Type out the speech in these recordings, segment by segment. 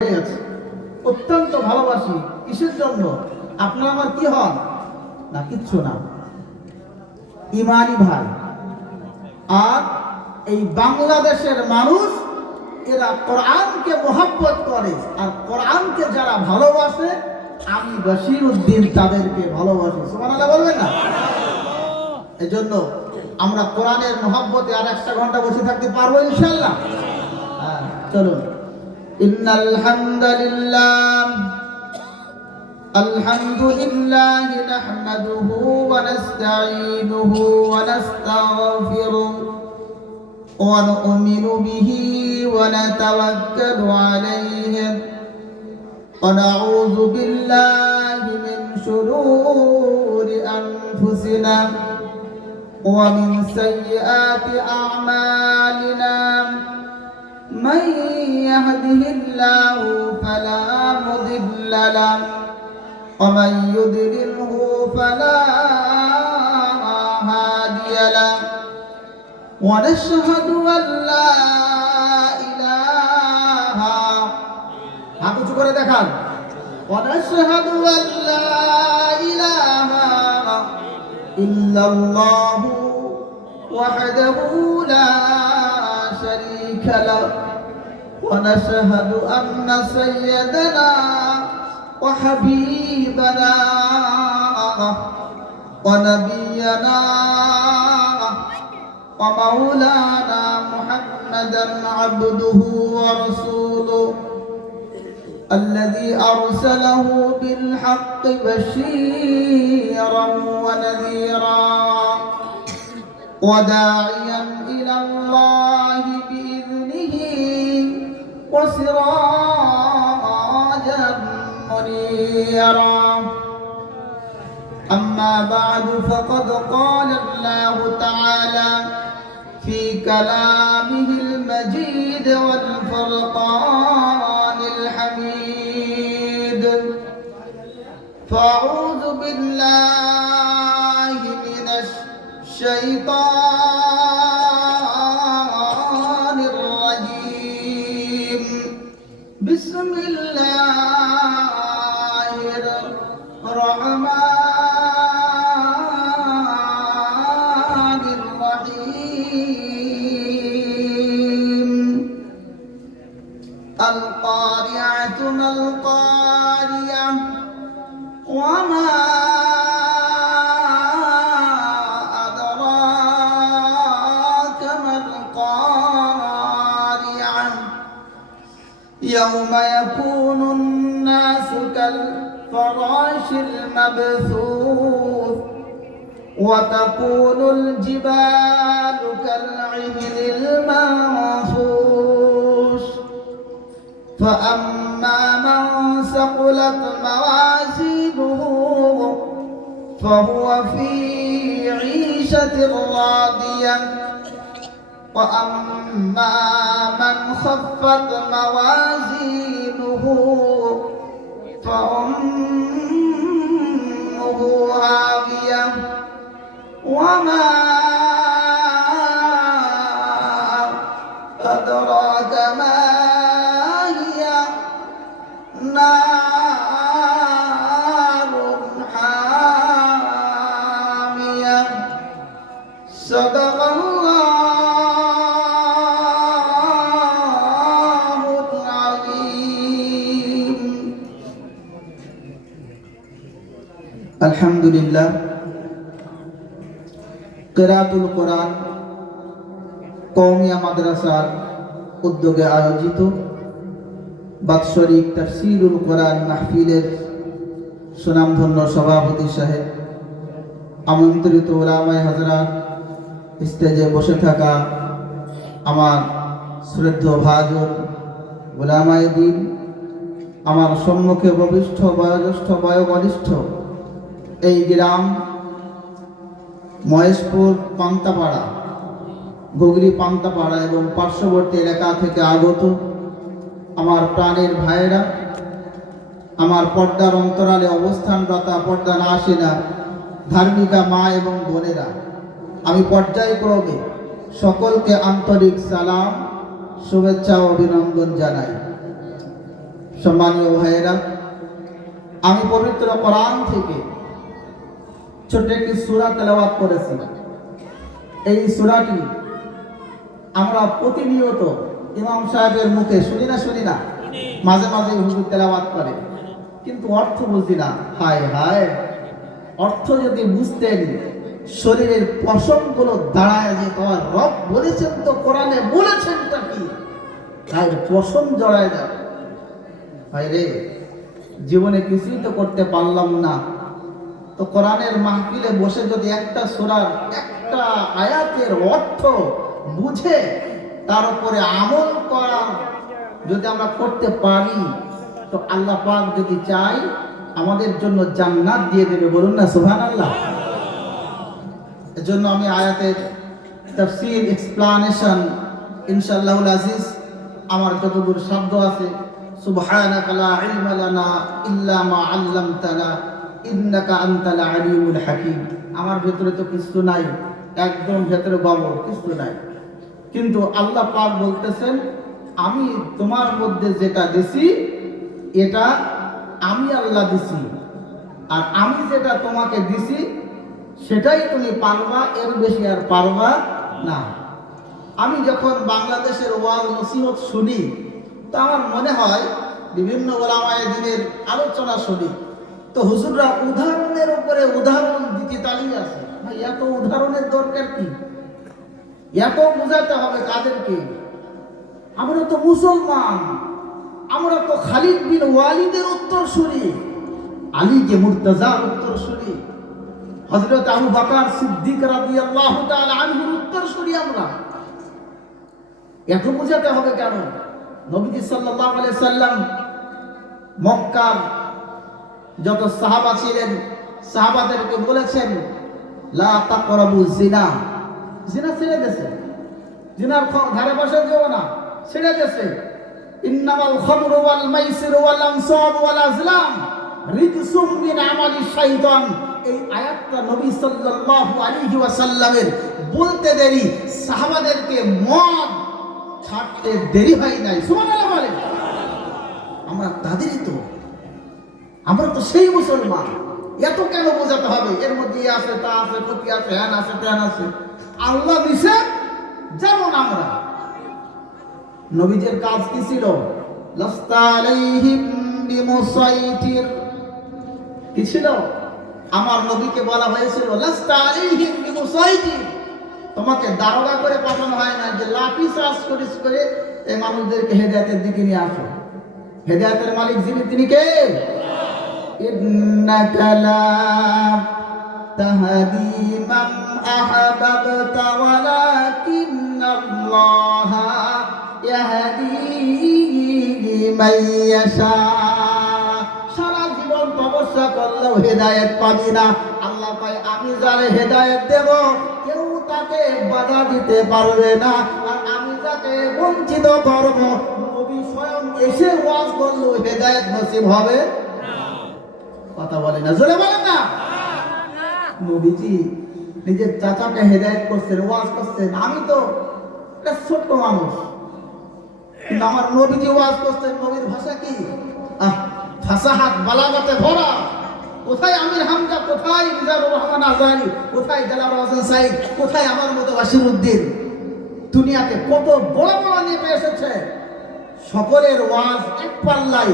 আছে, অত্যন্ত ভালোবাসি। কিসের জন্য? আপনার আমার কি হন না, কিচ্ছু না, ইমানি ভাই। আর এই বাংলাদেশের মানুষ এরা কোরআনকে মহব্বত করে, আর কোরআনকে যারা ভালোবাসে আমি বশির উদ্দিন তাদেরকে ভালোবাসি। সুবহানাল্লাহ বলবেন না? এজন্য আমরা কোরআনের মহব্বতে আর 1 ঘন্টা বসে থাকতে পারবো ইনশাআল্লাহ। হ্যাঁ, চলুন। ইন্নাল হামদালিল্লাহ আলহামদুলিল্লাহ নাহমাদুহু ওয়া নাস্তাঈনুহু ওয়া নাস্তাগফিরুহু ওয়া নু'মিনু বিহি ওয়া নাতাওয়াক্কালু আলাইহি ওয়া নাউযু বিল্লাহি মিন শুরুরি আনফুসিনা ওয়া মিন সাইয়্যাতি আ'মালিনা من يهده الله فلا مضل له ومن يضلله فلا هادي له ونشهد أن لا إله ونشهد أن لا إله إلا الله وحده لا شريك له ونشهد أن سيدنا وحبيبنا ونبينا ومولانا محمدا عبده ورسوله الذي أرسله بالحق بشيرا ونذيرا وداعيا إلى الله بإذنه وسراجا منيرا أما بعد فقد قال الله تعالى في كلامه المجيد والفرقان الحميد فأعوذ بالله من الشيطان الرجيم بسم الله الرحمن الرحيم القارعة ما القارعة وما يوم يكون الناس كالفراش المبثوث وتكون الجبال كالعهن المنفوش فأما من ثقلت موازينه فهو في عيشة راضية وأما من خفت موازينه فأمه هاوية وما أدراك ما هي نار حامية صدق الله আলহামদুলিল্লাহ। কিরাতুল কোরআন কওমিয়া মাদ্রাসার উদ্যোগে আয়োজিত বাৎসরিক তাফসীরুল কোরআন মাহফিলের সুনামধন্য সভাপতি সাহেব, আমন্ত্রিত উলামায়ে হযরত, স্টেজে বসে থাকা আমার শ্রদ্ধেয় ভাজন উলামায়ে দ্বীন, আমার সম্মুখে বয়োজ্যেষ্ঠ বয়োজ্যেষ্ঠ এই গ্রাম মহেশপুর পান্তাপাড়া, গুগলি পান্তাপাড়া এবং পার্শ্ববর্তী এলাকা থেকে আগত আমার প্রাণের ভাইয়েরা, আমার পর্দার অন্তরালে অবস্থানরতা পর্দা নাশিনা ধার্মিকা মা এবং বোনেরা, আমি পর্যায়ক্রমে সকলকে আন্তরিক সালাম, শুভেচ্ছা ও অভিনন্দন জানাই। সম্মানীয় ভাইয়েরা, আমি পবিত্র কোরআন থেকে ছোট্ট একটি সূরা তেলাওয়াত করেছি। এই সূরাটি আমরা প্রতিনিয়ত ইমাম সাহেবের মুখে শুনি না, মাঝে মাঝে হুজুর তেলাওয়াত করে, কিন্তু অর্থ বুঝি না। হায় হায়, অর্থ যদি বুঝতেন, শরীরের পশমগুলো দাঁড়ায় যে তোমার রব বলেছেন তো কোরআনে বলেছেনটা কি, তাই পশম জড়ায় যাবে। ভাই রে, জীবনে কিছুই তো করতে পারলাম না, তো কোরআনের মাহফিলে বসে যদি একটা সূরার একটা আয়াতের অর্থ বুঝে তার উপরে আমল করা যদি আমরা করতে পারি, তো আল্লাহ পাক যদি চাই আমাদের জন্য জান্নাত দিয়ে দেবে। বলুন না সুবহানাল্লাহ। এজন্য আমি আয়াতের তাফসীর এক্সপ্লানেশন ইনশাআল্লাহুল আজিজ আমার যতদূর শব্দ আছে, সুবহানাকা লা ইলমা লানা ইল্লা মা আল্লামতানা ইন্নাকা আনতাল আলিমুল হাকীম। আমার ভেতরে তো কিছু নাই, একদম ভেতরে গোবর, কিছু নাই, কিন্তু আল্লাহ পাক বলতেছেন আমি তোমার মধ্যে যেটা দিছি এটা আমি আল্লাহ দিছি, আর আমি যেটা তোমাকে দিছি সেটাই তুমি পারবা, এর বেশি আর পারবা না। আমি যখন বাংলাদেশের ওয়াজ নসিহত শুনি, তো আমার মনে হয় বিভিন্ন ওলামায়ে দ্বীনের আলোচনা শুনি, তো হুজুররা উদাহরণের উপরে উদাহরণ দিতে তালিয়ে আছে। ভাই, এত উদাহরণের দরকার কি? এত বোঝাতে হবে কাদেরকে? আমরা তো মুসলমান, আমরা তো খালিদ বিন ওয়ালিদের উত্তর শুনি, আলী কে মুর্তজার উত্তর শুনি, হযরত আবু বকর সিদ্দিক রাদিয়াল্লাহু তাআলা আনহুর উত্তর শুনি। আমরা এত বোঝাতে হবে কেন? নবীজি সাল্লাল্লাহু আলাইহি সাল্লাম মক্কার যত সাহাবা ছিলেন, সাহাবাদেরকে বলেছেন লা তাকরাবু জিনা। জিনা ছেড়ে দিয়েছে, জিনার ধারে পাশে যেও না, ছেড়ে দিয়েছে। ইন্নামাল খামরু ওয়াল মাইসিরু ওয়াল আনসাব ওয়াল আজলাম রিজসুম মিন আমালি শাইতান। এই আয়াতটা নবী সাল্লাল্লাহু আলাইহি ওয়াসাল্লামের বলতে দেরি সাহাবাদেরকে মদ ছাড়তে দেরি হয় নাই। সুবহানাল্লাহ বলেন। আমরা তাদেরই তো, আমরা তো সেই মুসলমান। এত কেন বোঝাতে হবে? এর মধ্যে আছে, তা আছে, ক্ষতি আছে, হ্যান আছে, ত্যান আছে। আল্লাহ দিছে, যেমন আমরা। নবীজির কাজ কি ছিল? লাস্তা আলাইহিম বিমুসাইতির। কি ছিল? আমার নবীকে বলা হয়েছিল লাস্তা আলাইহিম বিমুসাইতির, তোমাকে দারোগা করে পাঠানো হয় না যে লাঠি চার্জ করে এই মানুষদেরকে হেদায়েতের দিকে নিয়ে আসো। হেদায়েতের মালিক যিনি, তিনি কে? ইন্নাকা লা তাহদি মান আহবাবতা ওয়ালাকিন্নাল্লাহা ইয়াহদি মান ইয়াশা। সারা জীবন তপস্যা করলেও হেদায়েত পাবি না। আল্লাহ কয় আমি যারে হেদায়েত দেব কেউ তাকে বাধা দিতে পারবে না, আর আমি যাকে বঞ্চিত করব নবী স্বয়ং এসে ওয়াজ করলেও হেদায়েত নসিব হবে কথা বলে না, জোরে বলেন না। নবীজি নিজের চাচাকে হেদায়েত করছেন, ওয়াজ করছেন। আমি তো একটা ছোট্ট মানুষ, কিন্তু আমার নবীজি ওয়াজ করছেন। নবীর ভাষা কি? ফাসাহাত বালাগাতে ভরা। কোথায় আমির হামজা, কোথায় মিজানুর রহমান আজহারি, কোথায় দেলাওয়ার হোসেন সাইদ, কোথায় আমার মতো বাশিরউদ্দিন? দুনিয়াতে কত বড় বড় নেতা এসেছে, সকলের ওয়াজ এক পাল্লাই,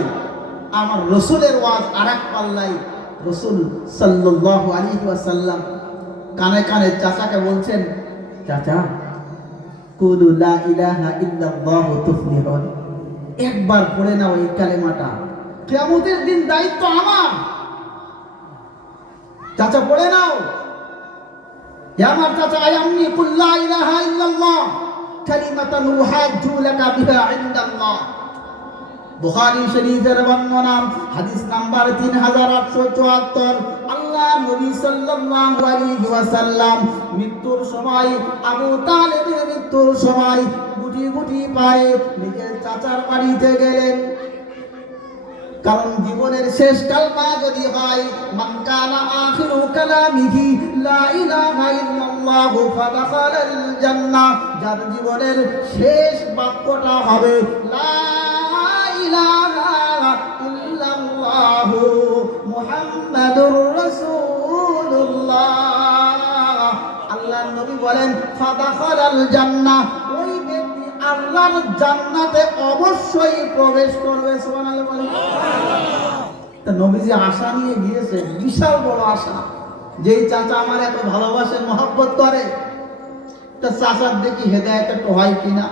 আমার রসুলের ওয়াজ আর এক পাল্লাই। রসুল সাল্লাল্লাহু আলাইহি ওয়াসাল্লাম কানে কানে চাচাকে বলছেন, চাচা কুলু লা ইলাহা ইল্লাল্লাহু তুফলিহুন। একবার পড়ে নাও এই কালেমাটা, কিয়ামতের দিন দায়িত্ব আমার। চাচা পড়ে নাও। হে আমার চাচা, আয়াম্মি কুল লা ইলাহা ইল্লাল্লাহ কালিমাতান উহাজ্জু লাকা বিহা ইনদাল্লাহ। বুখারী শরীফের বর্ণনা, হাদিস নাম্বার 3874। আল্লাহ নবী সাল্লাল্লাহু আলাইহি ওয়াসাল্লাম মৃত্যুর সময়, আবু তালেবের মৃত্যুর সময় গুটি গুটি পায়ে নিজের চাচার বাড়িতে গেলেন। কারণ জীবনের শেষ কালমা যদি হয় মান কানা আখিরু কালামিহি লা ইলাহা ইল্লাল্লাহু ফাদাখালাল জান্নাহ, যার জীবনের শেষ বাক্যটা হবে লা ইলাহা মুহাম্মাদুর রাসূলুল্লাহ। আল্লাহর নবী বলেন ফাদাখালাল জান্নাহ, ওই ব্যক্তি আল্লাহর জান্নাতে অবশ্যই প্রবেশ করবে। সুবহানাল্লাহ বলেন। তা নবীজি আশা নিয়ে গিয়েছেন, বিশাল বড় আশা। যেই চাচা আমার এত ভালোবাসেন, মহব্বত করে, তা চাচার দেখি হেদায়েত একটু হয় কিনা।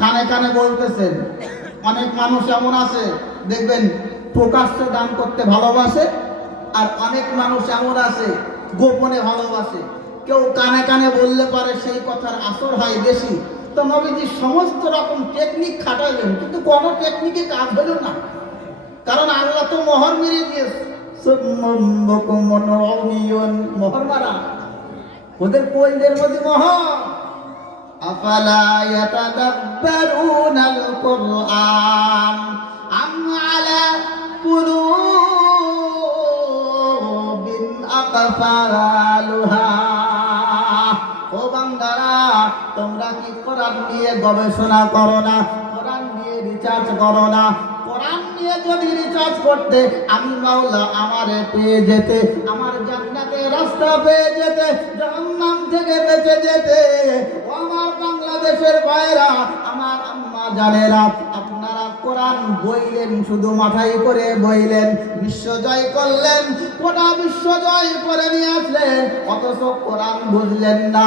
কানে কানে বলতেছেন। অনেক মানুষ এমন আছে দেখবেন প্রকাশ্যে দান করতে ভালোবাসে, আর অনেক মানুষ এমন আছে গোপনে ভালোবাসে। কেউ কানে কানে বললে পারে সেই কথার আসর হয় বেশি। তো নবীজি সমস্ত রকম টেকনিক খাটাইলেন, কিন্তু কোনো টেকনিকে কাজ হলো না। কারণ আল্লাহ তো মোহর মেরে দিয়েছে, মোহর মারা, ওদের কইলের মধ্যে মোহর। আফালা ইয়াতাদাব্বারুনাল কুরআন আম আলা কুলুবিন আকফালুহা। ও বান্দারা, তোমরা কি কোরআন নিয়ে গবেষণা করো না? কোরআন নিয়ে রিসার্চ করো না? কোরআন নিয়ে যদি রিসার্চ করতে, আমি মাওলা আমারে পেয়ে যেতে, আমার জান্নাতের রাস্তা পেয়ে যেতে, জাহান্নাম থেকে বেঁচে যেতে। ও আমার বাংলাদেশের ভাইরা, আমার আম্মা জানেরা, আপনারা কোরআন বইলেন, শুধু মাথায় করে বইলেন, বিশ্ব জয় করলেন, গোটা বিশ্ব জয় করে নিয়ে আসলেন, অথচ কোরআন বুঝলেন না।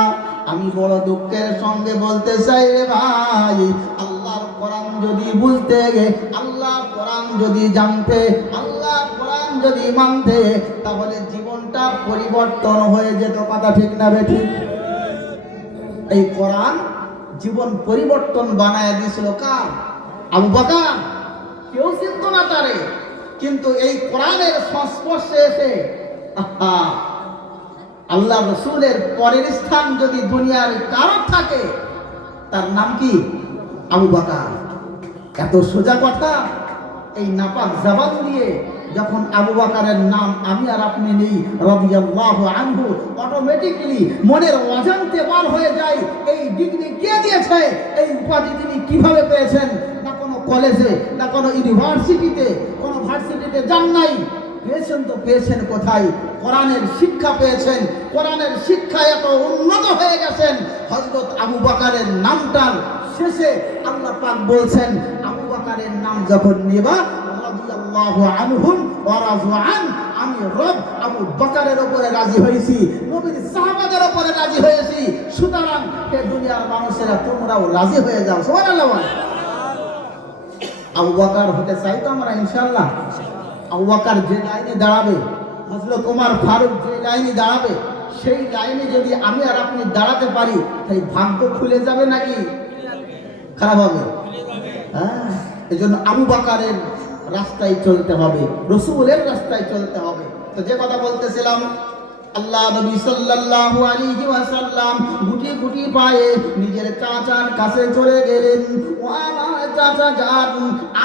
আমি বড় দুঃখের সঙ্গে বলতে চাই রে ভাই, আল্লাহর কোরআন যদি বুঝতে গে, আল্লাহর কোরআন যদি জানতে, আল্লাহর কোরআন যদি মানতে, তাহলে জীবনটা পরিবর্তন হয়ে যেত। কথা ঠিক না বেঠিক? এই কোরআন জীবন পরিবর্তন বানায় দিয়েছিল কার? আবু বকর। কেউ চিনত না তারে, কিন্তু এই কোরআনের সংস্পর্শে এসে আল্লাহ রসুলের পরের স্থান যদি দুনিয়ার কারো থাকে, তার নাম কি? আবু বকর। এত সোজা কথা। এই নাপাক জবান দিয়ে যখন আবু বকরের নাম আমি আর আপনি নেই রাদিয়াল্লাহু আনহু, অটোমেটিক্যালি মনের অজান্তে বার হয়ে যায় এই ডিগ্রি কে দিয়েছে, এই উপাধি তিনি কিভাবে পেয়েছেন। না কোনো কলেজে, না কোনো ইউনিভার্সিটিতে, কোনো ভার্সিটিতে যান নাই, পেয়েছেন তো পেয়েছেন কোথায়? কোরআনের শিক্ষা পেয়েছেন। কোরআনের শিক্ষায় এত উন্নত হয়ে গেছেন, হযরত আবু বকরের নামটার শেষে আল্লাহ পাক বলছেন, আবু বকরের নাম যখন নেবা রাদিয়াল্লাহু আনহুম ওয়া রাযু আন, আমি রব আবু বকরের উপরে রাজি হয়েছি, নবীর সাহাবাদের উপরে রাজি হয়েছি, সুতরাং হে দুনিয়ার মানুষেরা তোমরাও রাজি হয়ে যাও। সুবহানাল্লাহ। আবু বকর হতে চাই তো আমরা ইনশাআল্লাহ। আবু বকর যে লাইনে দাঁড়াবে, হযরত ওমর ফারুক যে লাইনে দাঁড়াবে, সেই লাইনে যদি আমি আর আপনি দাঁড়াতে পারি, তাই ভাগ্য খুলে যাবে নাকি খারাপ হবে? হ্যাঁ, এজন্য আবু বকরের রাস্তায় চলতে হবে, রাসূলের রাস্তায় চলতে হবে। তো যে কথা বলতেছিলাম, আল্লাহ নবী সাল্লাল্লাহু আলাইহি ওয়াসাল্লাম গুটি গুটি পায়ে নিজের চাচার কাছে চলে গেলেন। ও আমার চাচা যান,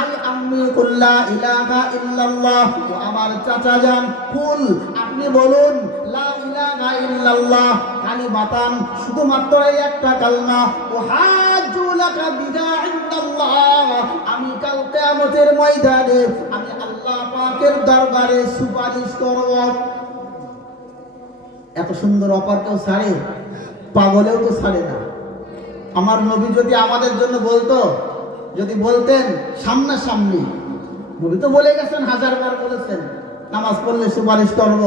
আই আম্মি কুল্লা ইলাহা ইল্লাল্লাহ। ও আমার চাচা যান, কুল, আপনি বলুন লা ইলাহা ইল্লাল্লাহ কালিমাতান, শুধুমাত্র এই একটা কালমা। ও হাজ্জু লাকা বিহা ইনদাল্লাহ, আমি কাল কিয়ামতের ময়দানে আমি আল্লাহ পাকের দরবারে সুপারিশ করব। এত সুন্দর অফার কেউ ছাড়ে? পাগলেও তো ছাড়ে না। আমার নবী যদি আমাদের জন্য বলতো, যদি বলতেন সামনাসামনি, নবী তো বলে গেছেন, হাজারবার বলেছেন নামাজ পড়লে সুপারিশ করব,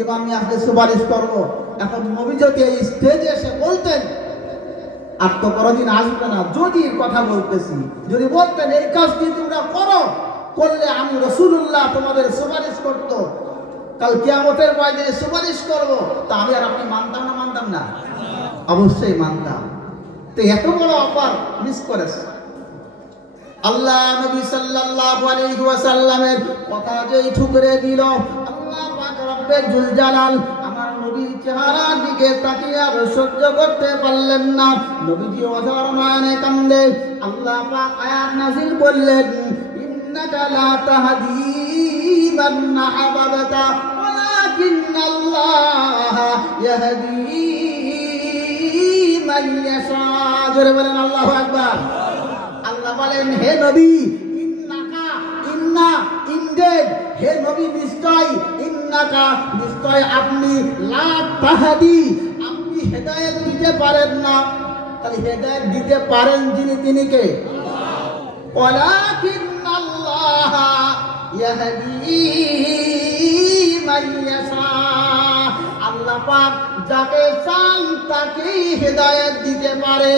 ইমামি আসলে সুপারিশ করব। এখন নবী যদি এই স্টেজে এসে বলতেন, আর তো কোনোদিন আসবে না। যদি কথা বলতেছি, যদি বলতেন এই কাজটি তোমরা করো, করলে আমি রাসূলুল্লাহ তোমাদের সুপারিশ করতো, কাল কিয়ামতের ময়দানে সুপারিশ করব, তা আমি আর আপনি মানতাম না? মানতাম না? অবশ্যই মানতাম। তো এত বড় অফার মিস করেছে। আল্লাহ নবী সাল্লাল্লাহু আলাইহি ওয়াসাল্লামের কথা যেই ঠুকরে দিল, আল্লাহ পাক রব্বে জুল জালাল আমার নবীর চেহারার দিকে তাকিয়ে আর সহ্য করতে পারলেন না। নবীজি অঝর নয়নে কান্দে। আল্লাহ পাক আয়াত নাযিল করলেন, ইন্নাকা লা তাহদি মান আহবাবতা ওয়ালাকিন্নাল্লাহ ইয়াহদি মান ইয়াশা। জোরে বলেন আল্লাহু আকবার। আল্লাহ বলেন, হে নবী, ইন্নাকা, ইন্না, ইনডেড, হে নবী নিশ্চয় ইন্নাকা নিশ্চয় আপনি লা তাহদি আপনি হেদায়েত দিতে পারেন না। তাহলে হেদায়েত দিতে পারেন যিনি তিনি কে? ওয়ালাকিন্নাল্লাহ ইয়াহদি মান ইয়াশা আল্লাহ পাক যাকে চান তাকেই হেদায়েত দিতে পারে।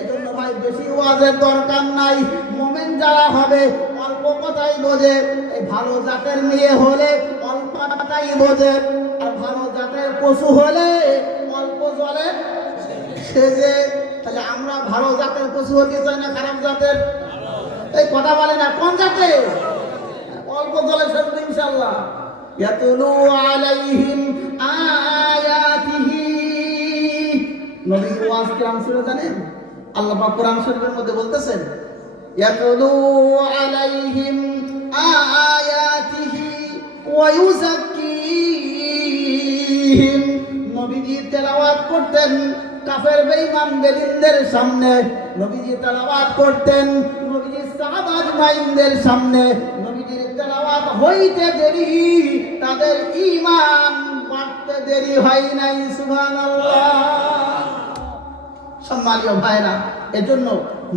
এজন্য ভাই বেশি ওয়াজের দরকার নাই। মুমিন যারা হবে অল্প কথাই বোঝে। এই ভালো জাতের মেয়ে হলে অল্প কথাই বোঝে, আর ভালো জাতের পশু হলে অল্প জলে সেজে। তাহলে আমরা ভালো জাতের পশু হতে চাই না খারাপ জাতের? এই কথা বলে না কোন জাতের? অল্প জলে সেজবে ইনশাআল্লাহ। ইয়াতুলু আলাইহিম আয়াতিহি নবী ওয়াজ কেমন ছিল জানেন? আল্লাহ পাক কোরআন শরীফের মধ্যে বলতেছেন ইয়াতুলু আলাইহিম আয়াতিহি ওয়া ইউযাক্কিহিম নবীজি তেলাওয়াত করতেন কাফের বেঈমান বেদিনদের সামনে। নবীজি তেলাওয়াত করতেন নবীজি সাহাবা আজমাইনদের সামনে। নবীজির তেলাওয়াত হইতে দেরি তাদের ঈমান বাড়তে দেরি হয় নাই। সুবহানাল্লাহ। সম্মানীয় ভাইরা, এজন্য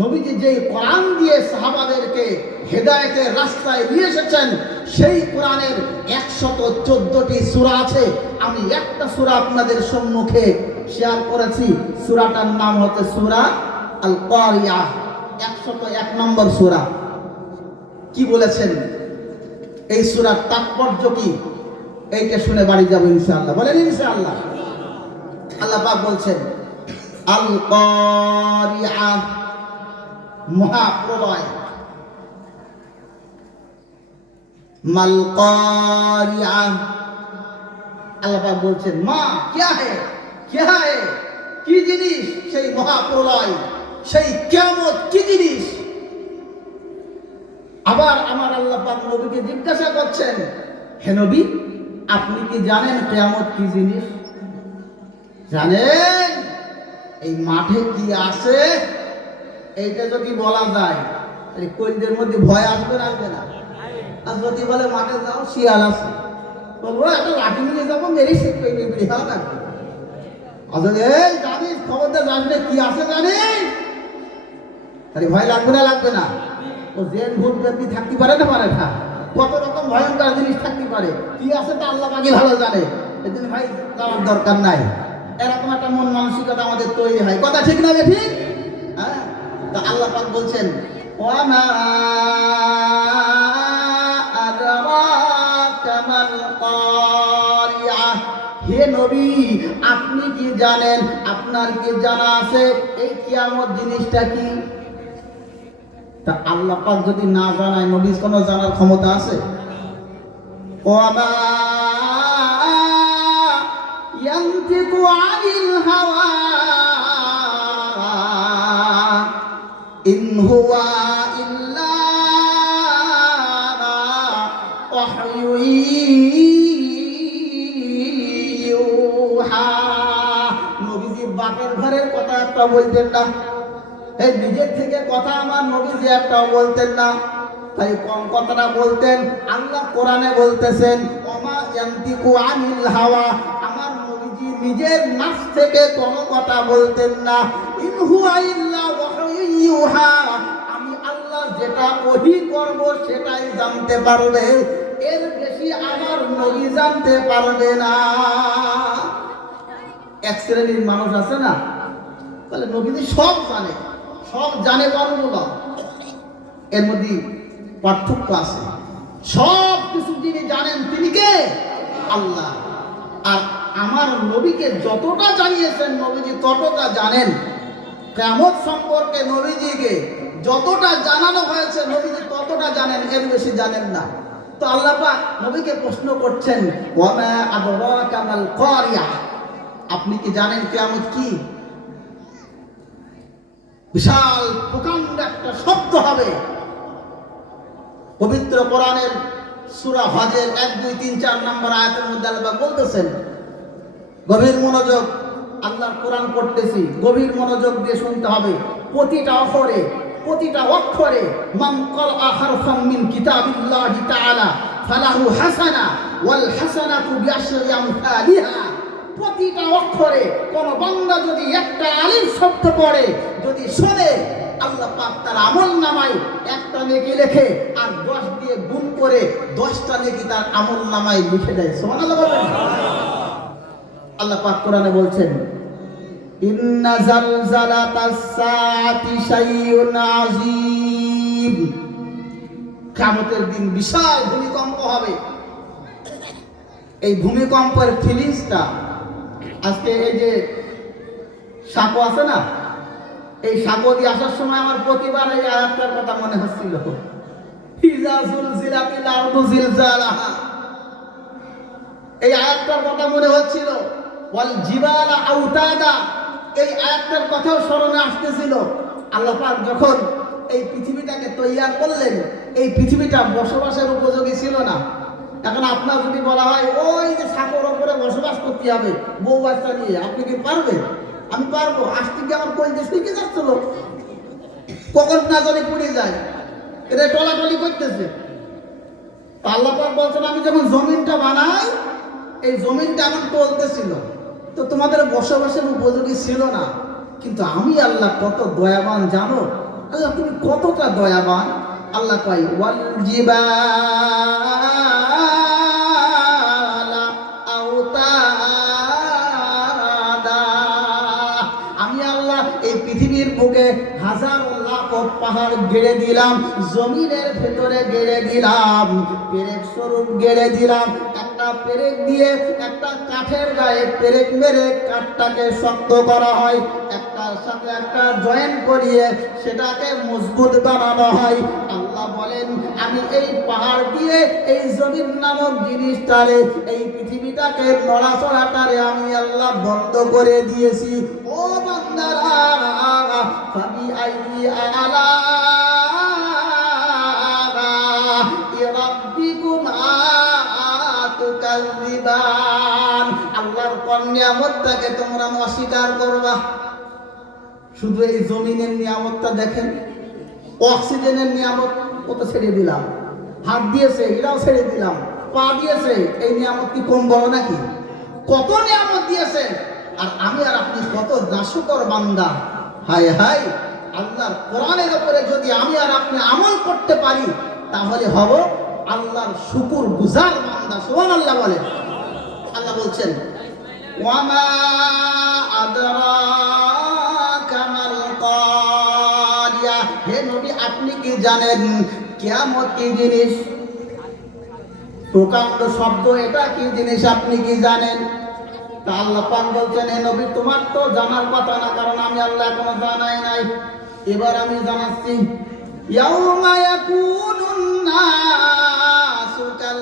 নবীজি যে কোরআন দিয়ে সাহাবাদেরকে হেদায়েতের রাস্তায় নিয়ে এসেছেন, সেই কোরআনের 114টি সূরা আছে। আমি একটা সূরা আপনাদের সম্মুখে শেয়ার করেছি। সূরাটার নাম হচ্ছে সূরা আল কারিয়াহ, 101 নম্বর সূরা। কি বলেছেন এই সূরার তাৎপর্য কি, এইটা শুনে বাড়ি যাব ইনশাআল্লাহ। বলেন ইনশাআল্লাহ। আল্লাহ পাক বলছেন আল কারিয়াহ মহাপ্রলয়। মাল কারিয়াহ আল্লাহ পাক বলছেন মা क्या है কি জিনিস সেই মহাপ্রলয়, সেই কিয়ামত কি জিনিস। আবার আমার আল্লাহ পাক নবীকে জিজ্ঞাসা করছেন হে নবী আপনি কি জানেন কিয়ামত কি জিনিস? জানেন এই মাঠে কি আছে এইটা যদি বলা যায় তাহলে কইদের মধ্যে ভয় আসবে না? আসবে না? আর যদি বলে মাঠে যাও শিয়াল আছে, বলবো একটা লাঠি নিয়ে যাবো মেরে শিখ করে বেরিয়ে যাওয়া লাগবে। আসলে এই জানিস খবরটা জানলে কি আছে জানিস, তাহলে ভয় লাগবে না? লাগবে না? ও জেন ভূত ব্যক্তি থাকতে পারে না? পারে না? কত রকম ভয়ঙ্কর জিনিস থাকতে পারে, কি আছে তা আল্লাহ পাকই ভালো জানে। এজন্য ভাই যাওয়ার দরকার নাই। এরকম একটা মন মানসিকতা আমাদের তৈরি হয়। কথা ঠিক না ঠিক? হ্যাঁ। তা আল্লাহ পাক বলছেন ওয়ামা আদরাকা মাল কারিয়াহ হে নবী আপনি কি জানেন, আপনার কি জানা আছে এই কিয়ামত জিনিসটা কি? তা আল্লাহ পাক যদি না জানায় নবীর কোনো জানার ক্ষমতা আছে? ওয়ামা ইয়ানতিকু আনিল হাওয়া ইন হুয়া ইল্লা ওয়াহয়ুন ইউহা। নবীজি বাপের ঘরের কথা একটা বলতেন না, এই নিজের থেকে কথা আমার নবীজি একটাও বলতেন না। তাই কোন কথাটা বলতেন? আল্লাহ কোরআনে বলতেছেন ওমা ইয়ানতিকু আনিল হাওয়া, আমার নবীজি নিজের নফস থেকে কোনো কথা বলতেন না। ইন হুয়া ইল্লা ওয়াহয়ুন ইউহা, আমি আল্লাহ যেটা ওহী করব সেটাই জানতে পারবে, এর বেশি আমার নবী জানতে পারবে না। এক শ্রেণীর মানুষ আছে না, তাহলে নবীজি সব জানে, সব জানে বলবো, এর মধ্যে পার্থক্য আছে। সব কিছু যিনি জানেন তিনি কে? আল্লাহ। আর আমার নবীকে যতটা জানিয়েছেন নবীজি ততটা জানেন। কিয়ামত সম্পর্কে নবীজিকে যতটা জানানো হয়েছে নবীজি ততটা জানেন, এর বেশি জানেন না। তো আল্লাহ পাক নবীকে প্রশ্ন করছেন ওয়ামা আদরাকা মাল কারিয়াহ, আপনি কি জানেন কিয়ামত কি? বিশাল প্রকাণ্ড একটা শব্দ হবে। পবিত্র কোরআনের সূরা হজের 1, 2, 3, 4 নম্বর আয়াতের মধ্যে আল্লাহ বলতেছেন, গভীর মনোযোগ, আল্লাহর কোরআন পড়তেছি, গভীর মনোযোগ দিয়ে শুনতে হবে। প্রতিটা অক্ষরে, প্রতিটা অক্ষরে মান ক্বারা হারফাম মিন কিতাবিল্লাহি তাআলা ফালাহু হাসানা ওয়াল হাসানাতু বিআশরি আমসালিহা। প্রতিটা অক্ষরে কোন বান্দা যদি একটা আলিফ শব্দ পড়ে, যদি শোনে, আল্লাহ পাক তার আমলনামায় একটা নেকি লেখে আর 10 দিয়ে গুণ করে 10টা নেকি তার আমলনামায় লিখে দেয়। সুবহানাল্লাহ বলেন। আল্লাহ পাক কোরআনে বলছেন, ইন্না জালজালাতাস সাআতি শাইউন আযীম। কিয়ামতের দিন বিশাল ভূমিকম্প হবে। এই ভূমিকম্পের ফিলিংসটা আজকে এই যে সাঁকো আছে না, এই সাঁকো দিয়ে আসার সময় আমার প্রতিবার এই আয়াতটার কথা মনে হচ্ছিল, ইযা যুলজিলাতিল আরদু জিলজালাহা। এই আয়াতটার কথা মনে হচ্ছিল, ওয়াল জিবালা আওতাদা। এই আয়াতটার কথাও স্মরণে আসতেছিল। আল্লাহ পাক যখন এই পৃথিবীটাকে তৈয়ার করলেন, এই পৃথিবীটা বসবাসের উপযোগী ছিল না। এখন আপনার যদি বলা হয় ওই যে সাঁকোর উপরে বসবাস করতে হবে বউ বাচ্চা নিয়ে, আপনি কি পারবেন? আমি পারবো। আসতে কি আমার কই দেশ থেকে যাচ্ছিল, কখন না জানি পড়ে যায়, এটা টলাটলি করতেছে। আল্লাহ পাক বলছেন, আমি যখন জমিনটা বানাই, এই জমিনটা এমন চলতেছিল, তো তোমাদের বসবাসের উপযোগী ছিল না। কিন্তু আমি আল্লাহ কত দয়াবান জানো? আল্লাহ তুমি কতটা দয়াবান। আল্লাহ কয়, ওয়াল জিবালা আওতাদা। আমি আল্লাহ এই পৃথিবীর বুকে হাজার লাখ পাহাড় গেড়ে দিলাম, জমিনের ভেতরে গেড়ে দিলাম, পেরেক স্বরূপ গেড়ে দিলাম। একটা পেরেক দিয়ে একটা কাঠের গায়ে পেরেক মেরে কাঠটাকে শক্ত করা হয়, একটার সাথে একটা জয়েন করিয়ে সেটাকে মজবুত বানানো হয়। আল্লাহ বলেন, আমি এই পাহাড় দিয়ে এই জমিন নামক জিনিসটারে, এই পৃথিবীটাকে নড়াচড়াটারে আমি আল্লাহ বন্ধ করে দিয়েছি। ও বান্দারা, ফাবি আইয়ি আলা রাব্বিকুমা তুকাযযিবান। আল্লাহর কোন নিয়ামতটাকে তোমরা অস্বীকার করবা? শুধু এই জমিনের নিয়ামতটা দেখেন, অক্সিজেনের নিয়ামত কত ছেড়ে দিলাম, হাত দিয়েছে এটাও ছেড়ে দিলাম, পা দিয়েছে, এই নিয়ামত কি কম বড় নাকি? কত নিয়ামত দিয়েছে, আর আমি আর আপনি কত নাশুকর বান্দা। হায় হায়, আল্লাহর কোরআনের উপরে যদি আমি আর আপনি আমল করতে পারি, তাহলে হব আল্লাহর শুকর গুজার বান্দা। সুবহানাল্লাহ বলেন। আল্লাহ বলছেন, ওয়ামা আদরাকা মাল কারিয়া। হে নবী, আপনি কি জানেন কিয়ামত কি জিনিস? প্রকাণ্ড শব্দ, এটা কি জিনিস আপনি কি জানেন? তা আল্লাহ পাক বলছেন, হে নবী, তোমার তো জানার কথা না, কারণ আমি আল্লাহ এখনো জানাই নাই। এবার আমি জানাচ্ছি। ইয়াউমা ইয়াকুনুন নাসু কাল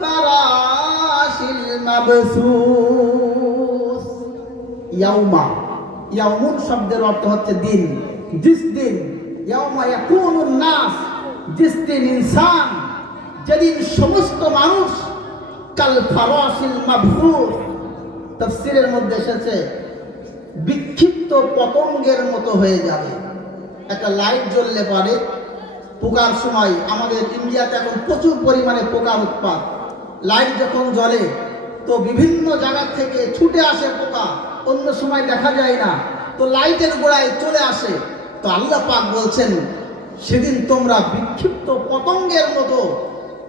ফারাশিল মাবসুস। ইয়াউমা, ইয়াউমুন শব্দের অর্থ হচ্ছে দিন, জিস দিন। ইয়াউমা ইয়াকুনুন নাস, জিস দিন ইনসান, যেদিন সমস্ত মানুষ কাল ফারাশিল মাবসুস। তাফসীরের মধ্যে এসেছে বিক্ষিপ্ত পতঙ্গের মতো হয়ে যাবে। একটা লাইট জ্বললে পারে পোকার সময়, আমাদের ইন্ডিয়াতে এখন প্রচুর পরিমাণে পোকার উৎপাত। লাইট যখন জ্বলে তো বিভিন্ন জায়গা থেকে ছুটে আসে পোকা, অন্য সময় দেখা যায় না, তো লাইটের গোড়ায় চলে আসে। তো আল্লাহ পাক বলছেন, সেদিন তোমরা বিক্ষিপ্ত পতঙ্গের মতো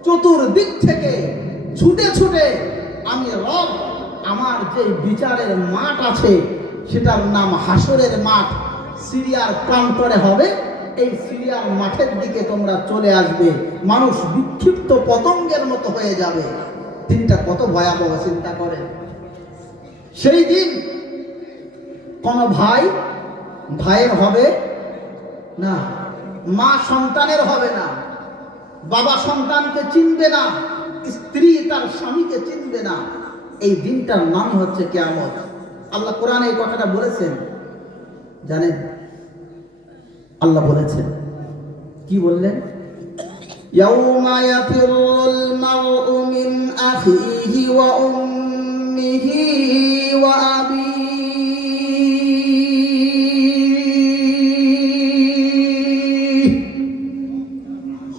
চতুর্দিক থেকে ছুটে ছুটে আমি রব আমার যে বিচারের মাঠ আছে, সেটার নাম হাসরের মাঠ, সিরিয়ার প্রান্তরে হবে। এই সিরিয়ার মাঠের দিকে তোমরা চলে আসবে, মানুষ বিক্ষিপ্ত পতঙ্গের মতো হয়ে যাবে। দিনটা কত ভয়াবহ চিন্তা করেন। সেই দিন কোনো ভাই ভাইয়ের হবে না, মা সন্তানের হবে না, বাবা সন্তানকে চিনবে না, স্ত্রী তার স্বামীকে চিনবে না। এই দিনটার নাম হচ্ছে কিয়ামত। আল্লাহ কোরআনে এই কথাটা বলেছেন, জানেন? আল্লাহ বলেছেন, কি বললেন? ইয়াউমা ইয়াফিরুল মারউ মিন আখিহি ওয়া উম্মিহি ওয়া আবিহি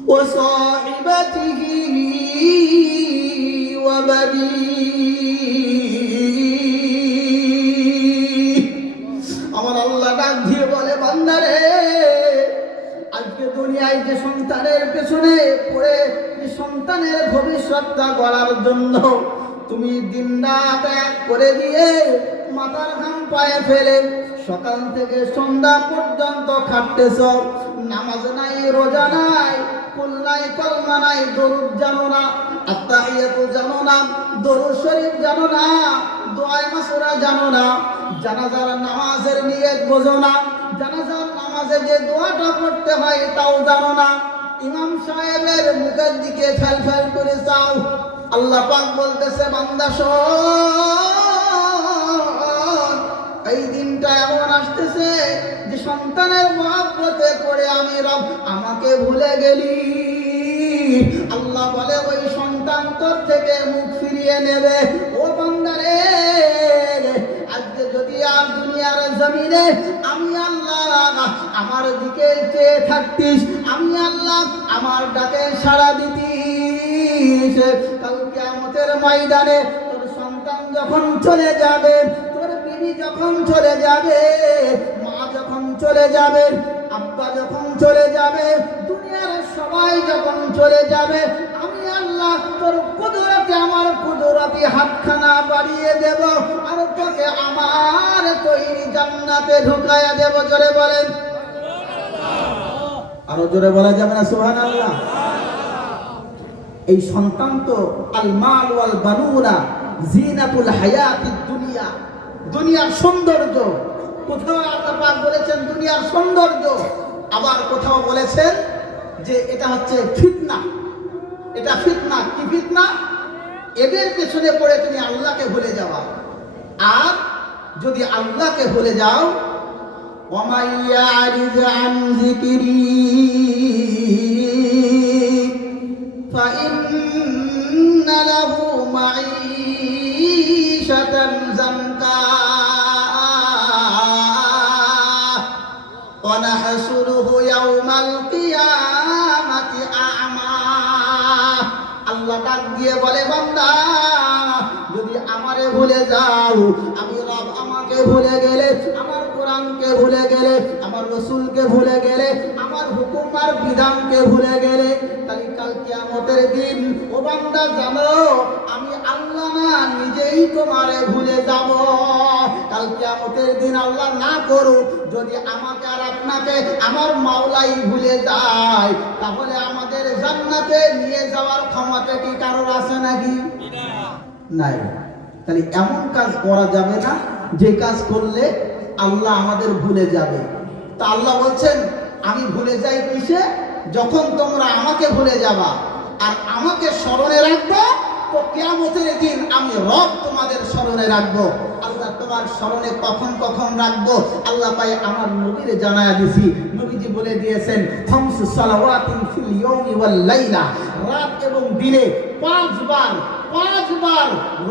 ওয়া সাহিবাতিহি নবী আমার আল্লাহ ডাক দিয়ে বলে বান্দারে আজকে দুনিয়ায় যে সন্তানের পেছনে পড়ে সন্তানের ভবিষ্যৎটা গড়ার জন্য তুমি দিন রাত এক করে দিয়ে মাথার ঘাম পায়ে ফেলে সকাল থেকে সন্ধ্যা পর্যন্ত খাটতেছ নামাজ নাই রোজা নাই কুল নাই কলমা নাই দরুদ জানো না আত্তাহিয়াতু জানো না দরুদ শরীফ জানো না দোয়া মাসুরা জানো না জানাজার নামাজের নিয়ত বোঝো না জানাজার নামাজে যে দোয়াটা পড়তে হয় তাও জানো না ইমাম সাহেবের মুখের দিকে ফেল ফেল করে চাও আল্লাহ পাক বলতেছে বান্দা শোন এই দিনটা এমন আসতেছে যে সন্তানের মহব্বতে পড়ে আমি রব আমাকে ভুলে গেলি আল্লাহ বলে ওই সন্তান তোর থেকে মুখ ফিরিয়ে নেবে ও বান্দারে আজকে যদি আর দুনিয়ার জমিনে আমি আল্লাহ আমার দিকে চেয়ে থাকতিস আমি আল্লাহ আমার ডাকে সাড়া দিতিস কাল কিয়ামতের ময়দানে তোর সন্তান যখন চলে যাবে তোর বিবি যখন চলে যাবে মা যখন চলে যাবে আব্বা যখন চলে যাবে দুনিয়ার সবাই যখন চলে যাবে আমি আল্লাহ তোর কুদরতে আমার কুদরতি হাতখানা বাড়িয়ে দেব আর তোকে আমার তৈরি জান্নাতে ঢুকায়া দেব জোরে বলেন আরো জোরে বলা যাবে না সুবহানাল্লাহ এই সন্তান তো আল মাল ওয়াল বানুনা জিনাতুল হায়াতিদ দুনিয়া দুনিয়ার সৌন্দর্য কোথাও আল্লাহ পাক বলেছেন দুনিয়ার সৌন্দর্য আবার কোথাও বলেছেন যে এটা হচ্ছে ফিতনা এটা ফিতনা কি ফিতনা এদের পেছনে পড়ে তুমি আল্লাহকে ভুলে যাওয়া আর যদি আল্লাহকে ভুলে যাও ওয়ামাইয়ারিজ আন যিকরি ফাইন্না লাহু মাঈশাতান যানকা ওয়া নাহশুরুহু ইয়াওমাল কিয়ামাতি আ'মা আল্লাহ ডাক দিয়ে বলে বান্দা যদি আমারে ভুলে যাও আমি রব আমাকে ভুলে গেলে আমার কোরআনকে ভুলে গেলে আমার রাসূলকে ভুলে গেলে আমার হুকুম আর বিধানকে ভুলে গেলে তাহলে কাল কিয়ামতের দিন ও বান্দা জানো আমি আল্লাহ না নিজেই তোমারে ভুলে যাব কাল কিয়ামতের দিন আল্লাহ না করুক যদি আমাকে আর আপনাকে আমার মাওলাই ভুলে যায় তাহলে আমাদের জান্নাতে নিয়ে যাওয়ার ক্ষমতা কি কারোর আছে নাকি নাই তাহলে এমন কাজ করা যাবে না যে কাজ করলে আল্লাহ আমাদের ভুলে যাবে তা আল্লাহ বলছেন আমি ভুলে যাই কিসে যখন তোমরা আমাকে ভুলে যাবা আর আমাকে স্মরণে রাখবো তো কিয়ামতের দিন আমি রব তোমাদের স্মরণে রাখবো আল্লাহ তোমার স্মরণে কখন কখন রাখবো আল্লাহ পাই আমার নবীরে জানায়া দিছি নবীজি বলে দিয়েছেন খামসু সালাওয়াতিন ফিল ইয়াউমি ওয়াল লাইলা রাত এবং দিনে পাঁচবার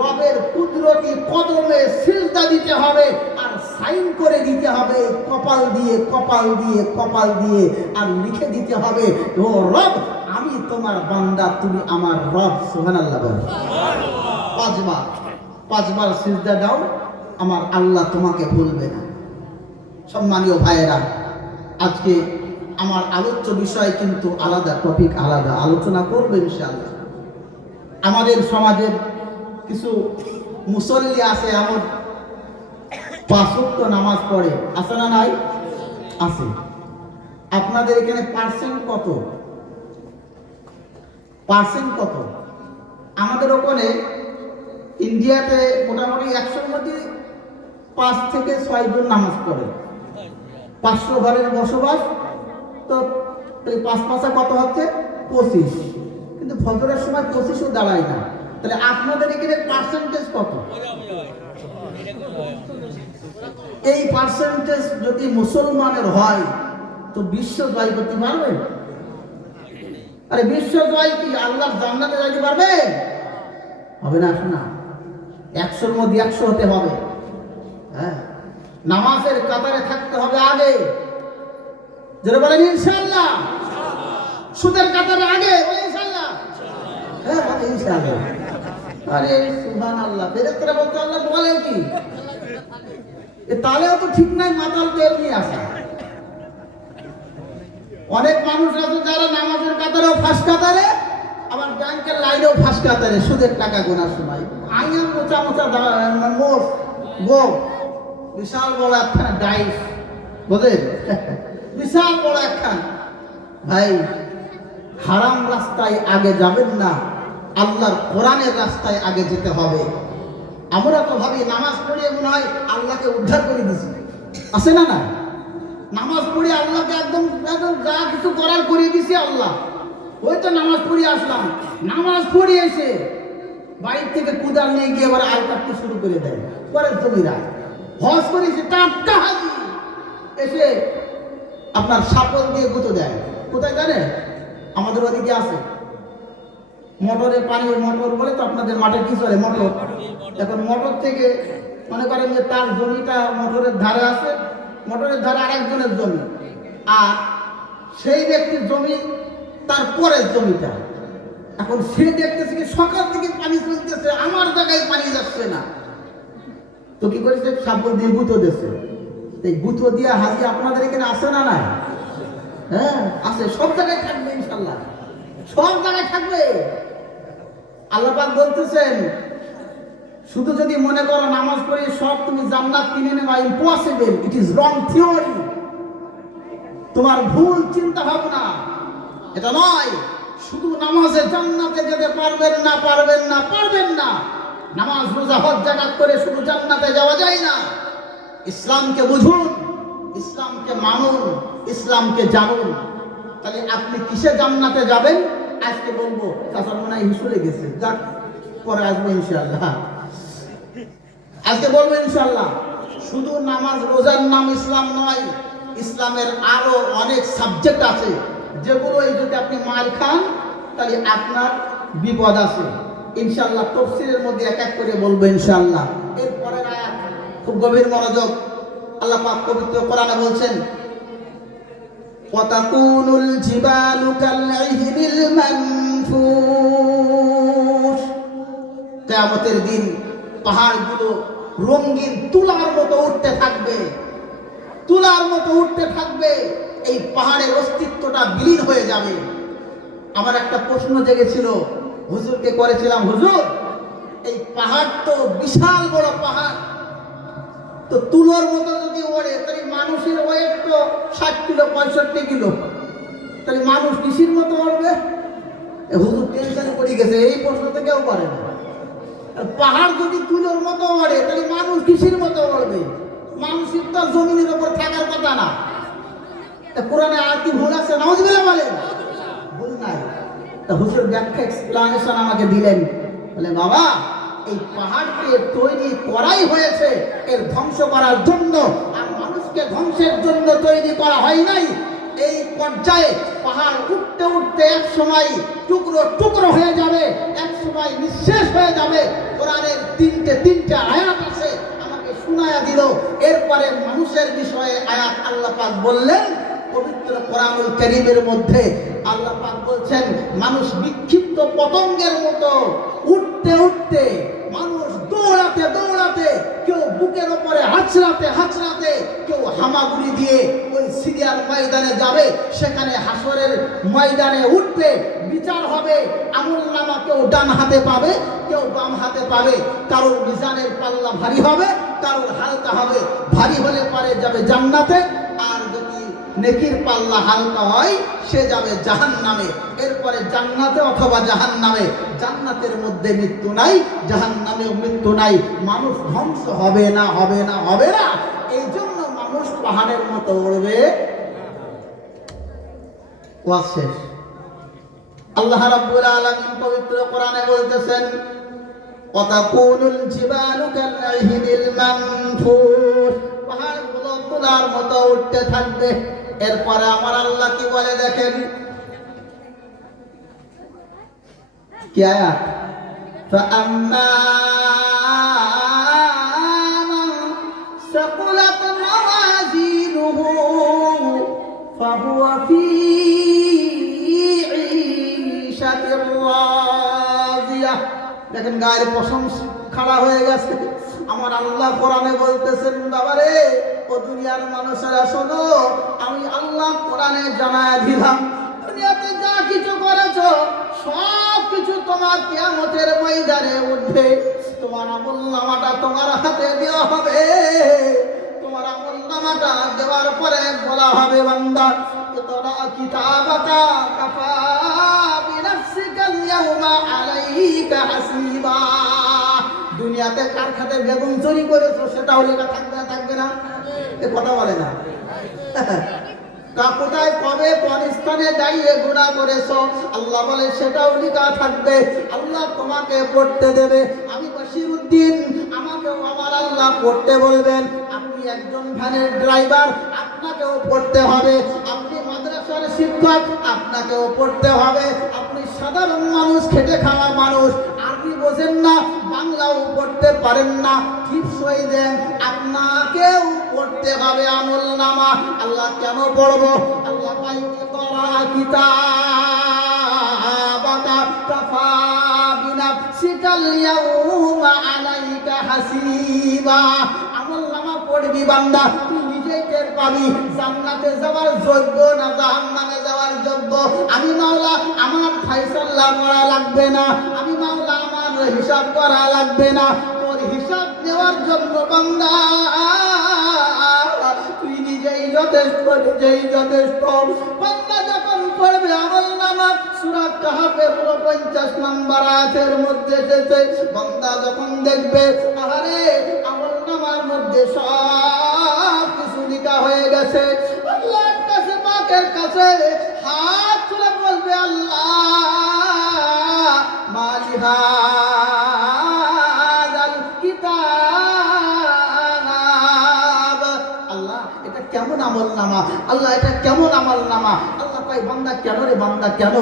রবের কুদরতি কদমে সিজদা দিতে হবে আর সাইন করে দিতে হবে কপাল দিয়ে আর লিখে দিতে হবে ও রব আমি তোমার বান্দা তুমি আমার রব সুবহানাল্লাহ বলে পাঁচবার সিজদা দাও আমার আল্লাহ তোমাকে ভুলবে না সম্মানীয় ভাইয়েরা আজকে আমার আলোচ্য বিষয় কিন্তু আলাদা টপিক আলাদা আলোচনা করব ইনশাআল্লাহ আমাদের সমাজের কিছু মুসল্লি আছে এমন 5 ওয়াক্ত নামাজ পড়ে আছে না নাই আছে আপনাদের এখানে পার্সেন্ট কত আমাদের ওখানে ইন্ডিয়াতে মোটামুটি 100-র মধ্যে 5 থেকে 6 জন নামাজ পড়ে 500 ঘরের বসবাস তো 5 কত হচ্ছে 25 কিন্তু ফজরের সময় 25ও দাঁড়ায় না তাহলে আপনাদের এখানে পার্সেন্টেজ কত এই পার্সেন্টেজ যদি মুসলমানের হয় তো বিশ্ব জয় করতে পারবে আরে বিশ্ব জয় কি আল্লাহর জান্নাতে যাইতে পারবে হবে না শোনা 100-র মধ্যে 100 হতে হবে হ্যাঁ নামাজের কাতারে থাকতে হবে আগে যারা বলেন ইনশাআল্লাহ সুদের কাতারে আগে বলেন ইনশাআল্লাহ হ্যাঁ বলেন ইনশাআল্লাহ আরে সুবহানাল্লাহ, ফেরেশতারা বলতে আল্লাহ বলে কি তাহলেও তো ঠিক নাই, মাতাল তো এমনি আসে। অনেক মানুষ আছে যারা নামাজের কাতারেও ফাঁস কাতারে, আবার ব্যাংকের লাইনেও ফাঁস কাতারে সুদের টাকা গোনার সময় আইন মোচা মোচা মোষ গো বিশাল বড় একখানা ডাইস, বুঝলেন, বিশাল বড় একখান। ভাই হারাম রাস্তায় আগে যাবেন না, আল্লাহর কোরআনের রাস্তায় আগে যেতে হবে। আমরা তো ভাবি নামাজ পড়িয়ে মনে হয় আল্লাহকে উদ্ধার করে দিছি, আছে না? না, নামাজ পড়ে আল্লাহকে একদম একদম যা কিছু করার করিয়ে দিছি আল্লাহ। ওই তো নামাজ পড়িয়ে আসলাম, নামাজ পড়িয়ে এসে বাইর থেকে কুদাল নিয়ে গিয়ে আবার আল কাটতে শুরু করে দেয়। পরে জমিরা হজ করেছে টাটকা হাজি এসে আপনার সাপল দিয়ে গুঁতো দেয়। কোথায় জানে? আমাদের ওদিকে আছে মোটরে পানি, মোটর বলে তো আপনাদের মাঠে কি চলে মোটর। এখন মোটর থেকে মনে করেন যে তার জমিটা মোটরের ধারে আছে, মোটরের ধারে আরেকজনের জমি, আর সেই ব্যক্তির জমি তার পরের জমিটা। এখন সে দেখতেছে কি সকাল থেকে পানি চলতেছে, আমার জায়গায় পানি যাচ্ছে না, তো কি করেছে সাপল দিয়ে গুঁতো দিয়েছে। এই গুঁতো দিয়ে হাজি আপনাদের এখানে আসে না? নাই? হ্যাঁ আছে, সব জায়গায় থাকবে ইনশাল্লাহ, সব জায়গায় থাকবে। আল্লাহ পাক বলতেছেন শুধু যদি মনে করো নামাজ পড়ে সব তুমি জান্নাত কিনে নেবা, impossible, it is wrong theory, তোমার ভুল চিন্তা ভাবনা, এটা নয়। শুধু নামাজে জান্নাতে যেতে পারবেন না, পারবেন না, পারবেন না। নামাজ রোজা হজ জাকাত করে শুধু জান্নাতে যাওয়া যায় না। ইসলামকে বুঝুন, ইসলামকে মানুন, ইসলামকে জানুন, তাহলে আপনি কিসে জান্নাতে যাবেন আজকে বলবো। চাচার মনে হয় হিসুলে গেছে, যাক পরে আসবো ইনশাআল্লাহ, আজকে বলবো ইনশাআল্লাহ। শুধু নামাজ রোজার নাম ইসলাম নয়, ইসলামের আরো অনেক সাবজেক্ট আছে যেগুলো যদি আপনি মার খান তাহলে আপনার বিপদ আছে ইনশাআল্লাহ। তাফসীরের মধ্যে এক এক করে বলবো ইনশাআল্লাহ। এরপরের আয়াত খুব গভীর মনোযোগ। আল্লাহ পাক পবিত্র কোরআনে বলছেন ওয়াতাকুনুল জিবালু কালইহিনিল মানফুশ, কিয়ামতের দিন পাহাড়গুলো রঙিন তুলার মতো উঠতে থাকবে, তুলার মতো উঠতে থাকবে, এই পাহাড়ের অস্তিত্বটা বিলীন হয়ে যাবে। আমার একটা প্রশ্ন জেগেছিল, হুজুরকে করেছিলাম, হুজুর এই পাহাড় তো বিশাল বড় পাহাড়, তো তুলোর মতো যদি ওড়ে তাহলে মানুষের ওয়েট তো 60 কিলো 65 কিলো, তাহলে মানুষ কিসের মতো উড়বে? হুজুর টেনশনে পড়ে গেছে, এই প্রশ্ন তো কেউ করে না। পাহাড় যদি তুলোর মতো ওড়ে তাহলে মানুষ কিসের মতো উড়বে? মানুষের তো জমিনের উপর থাকার কথা না। কোরআনে আয়াতটি ভুল আছে, নাউযুবিল্লাহ বলেন, ভুল নাই। তা হুজুর ব্যাখ্যা এক্সপ্লানেশন আমাকে দিলেন, বলে বাবা এই পাহাড়কে তৈরি করাই হয়েছে এর ধ্বংস করার জন্য, আর মানুষকে ধ্বংসের জন্য তৈরি করা হয় নাই। এই পর্যায়ে পাহাড় উঠতে উঠতে এক সময় টুকরো টুকরো হয়ে যাবে, এক সময় নিঃশেষ হয়ে যাবে। কোরআনের তিনটে আয়াত আছে, আমাকে শোনায়া দিল। এরপরে মানুষের বিষয়ে আয়াত আল্লাহ পাক বললেন পবিত্র কোরআনুল কারীমের মধ্যে। আল্লাহ পাক বলছেন মানুষ বিক্ষিপ্ত পতঙ্গের মতো উঠতে উঠতে, মানুষ দৌড়াতে দৌড়াতে, কেউ বুকের উপরে হাঁচড়াতে হাঁচড়াতে, কেউ হামাগুড়ি দিয়ে ওই সিরিয়ার ময়দানে যাবে, সেখানে হাসরের ময়দানে উঠবে, বিচার হবে। আমলনামা কেউ ডান হাতে পাবে, কেউ বাম হাতে পাবে। কারোর মিজানের পাল্লা ভারী হবে, কারোর হালকা হবে। ভারী হলে পারে যাবে জান্নাতে, আর যদি নেকির পাল্লা হালকা হয় সে যাবে জাহান্নামে। এরপরে জান্নাতে অথবা জাহান্নামে। জান্নাতের মধ্যে মৃত্যু নাই, জাহান্নামেও মৃত্যু নাই। মানুষ ধ্বংস হবে না, হবে না, হবে না। এই জন্য মানুষ পাহাড়ের মতো উড়বে। ওয়াজ শেষ। আল্লাহ রাব্বুল আলামিন পবিত্র কোরআনে বলতেছেন ওয়াতাকুনুল জিবালু কালইহিনিল মানফুশ, পাহাড়গুলো তুলার মতো উঠতে থাকবে। এরপরে আমার আল্লাহ কি বলে দেখেন, কি আয়াত? ফাআম্মা মান সাকুলাত মাওয়াজিনুহু ফাহুয়া ফি ঈশাতির রাদিয়াহ দেখেন গায়ের পশম খাড়া হয়ে গেছে। আমার আল্লাহ কোরআনে বলতেছেন, বাবারে ও দুনিয়ার মানুষেরা শোনো, আমি আল্লাহ কোরআনে জানায় দিলাম, দুনিয়াতে যা কিছু করেছো সব কিছু তোমার কিয়ামতের ময়দানে উঠবে। তোমার আমলনামাটা তোমার হাতে দেওয়া হবে। তোমার আমলনামাটা দেওয়ার পরে বলা হবে, বান্দা ইকরা কিতাবাকা কাফা বিনাফসিকা আল-ইয়াওমা আলাইকা হাসিবা। দুনিয়াতে কার খাতে বেগুন চুরি করেছো সেটাও লেখা থাকবে না, থাকবে না? এ কথা বলে না। কোথায় কবে কোন স্থানে দাঁড়িয়ে গুনাহ করেছো আল্লাহ বলে সেটাও লেখা থাকবে। আল্লাহ তোমাকে পড়তে দেবে। আমি বশিরউদ্দিন, আমাকেও আমার আল্লাহ পড়তে বলবেন। আপনি একজন ভ্যানের ড্রাইভার, আপনাকেও পড়তে হবে। আপনি মাদ্রাসার শিক্ষক, আপনাকেও পড়তে হবে। আপনি সাধারণ মানুষ, খেটে খাওয়া মানুষ, আরবি বোঝেন না, বাংলাও পড়তে পারেন না, টিপসই দেন, আপনাকেও পড়তে হবে আমলনামা। আল্লাহ কেন পড়বো? আল্লাহ ইকরা কিতাবাকা কাফা বিনাফসিকা আল-ইয়াওমা আলাইকা হাসিবা। আমলনামা পড়বি বান্দা, তুই নিজেই টের পাবি জান্নাতে যাওয়ার যোগ্য না জাহান্নামে যাওয়ার যোগ্য। আমি মাওলা আমার ফয়সালা করা লাগবে না, আমি মাওলা আমার হিসাব করা লাগবে না। তোর হিসাব নেওয়ার জন্য বান্দা তুই নিজেই যথেষ্ট, নিজেই যথেষ্ট। বান্দা যখন পড়বে আমলনামা, সূরা কাহফের 49 নম্বর আয়াতের মধ্যে এসেছে, বান্দা যখন দেখবে আরে আমলনামার মধ্যে সব কিছু লেখা হয়ে গেছে, আল্লাহর কাছে, পাকের কাছে হাত তুলে বলবে, আল্লাহ মালিহাদাল কিতাব। আল্লাহ এটা কেমন আমলনামা, আল্লাহ এটা কেমন আমলনামা। আল্লাহ কয়, বান্দা কেন রে বান্দা কেন?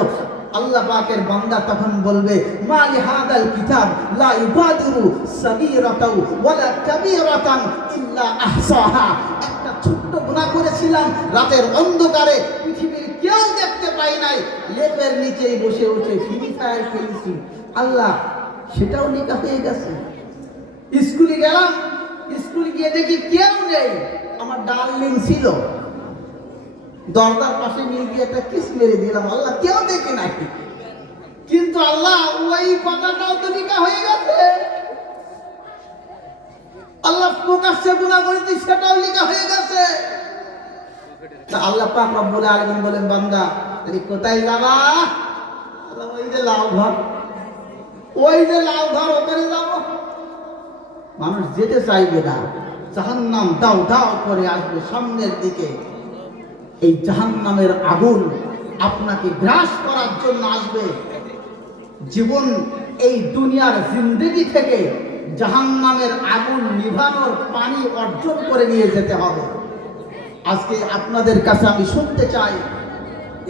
আল্লাহ পাকের বান্দা তখন বলবে, মালি হাদাল কিতাব লা ইবাদিরু সাগীরাতাও ওয়ালা কাবীরাতান ইল্লা আহসাহা। একটা ছোট্ট গুনাহ করেছিলাম, রাতের অন্ধকারে, পৃথিবীর কেউ দেখতে পাই নাই, লেপের নিচেই বসে বসে ফ্রি ফায়ার খেলছি, আল্লাহ সেটাও লেখা হয়ে গেছে। স্কুলে গেলাম, স্কুলে গিয়ে দেখি কেউ নেই, আমার ডার্লিং ছিল, দরজার পাশে নিয়ে গিয়ে একটা কিস মেরে দিলাম, আল্লাহ কেউ দেখে নাই, কিন্তু আল্লাহ ওই কথাটাও তো লেখা হয়ে গেছে। আল্লাহ প্রকাশ্যে গুনাহ করেছি সেটাও লেখা হয়ে গেছে। আল্লাহ পাক রব্বুল আলামিন বলেন, বান্দা তুমি কোথায় যাবা? আল্লাহ ওই যে লাল ঘর, ওই যে লাল ঘর, ওখানে যাবো। মানুষ যেতে চাইবে না, জাহান্নাম দাও দাও করে আসবে সামনের দিকে। এই জাহান্নামের আগুন আপনাকে গ্রাস করার জন্য আসবে। জীবন এই দুনিয়ার জিন্দেগি থেকে জাহান্নামের আগুন নিভানোর পানি অর্জন করে নিয়ে যেতে হবে। আজকে আপনাদের কাছে আমি শুনতে চাই,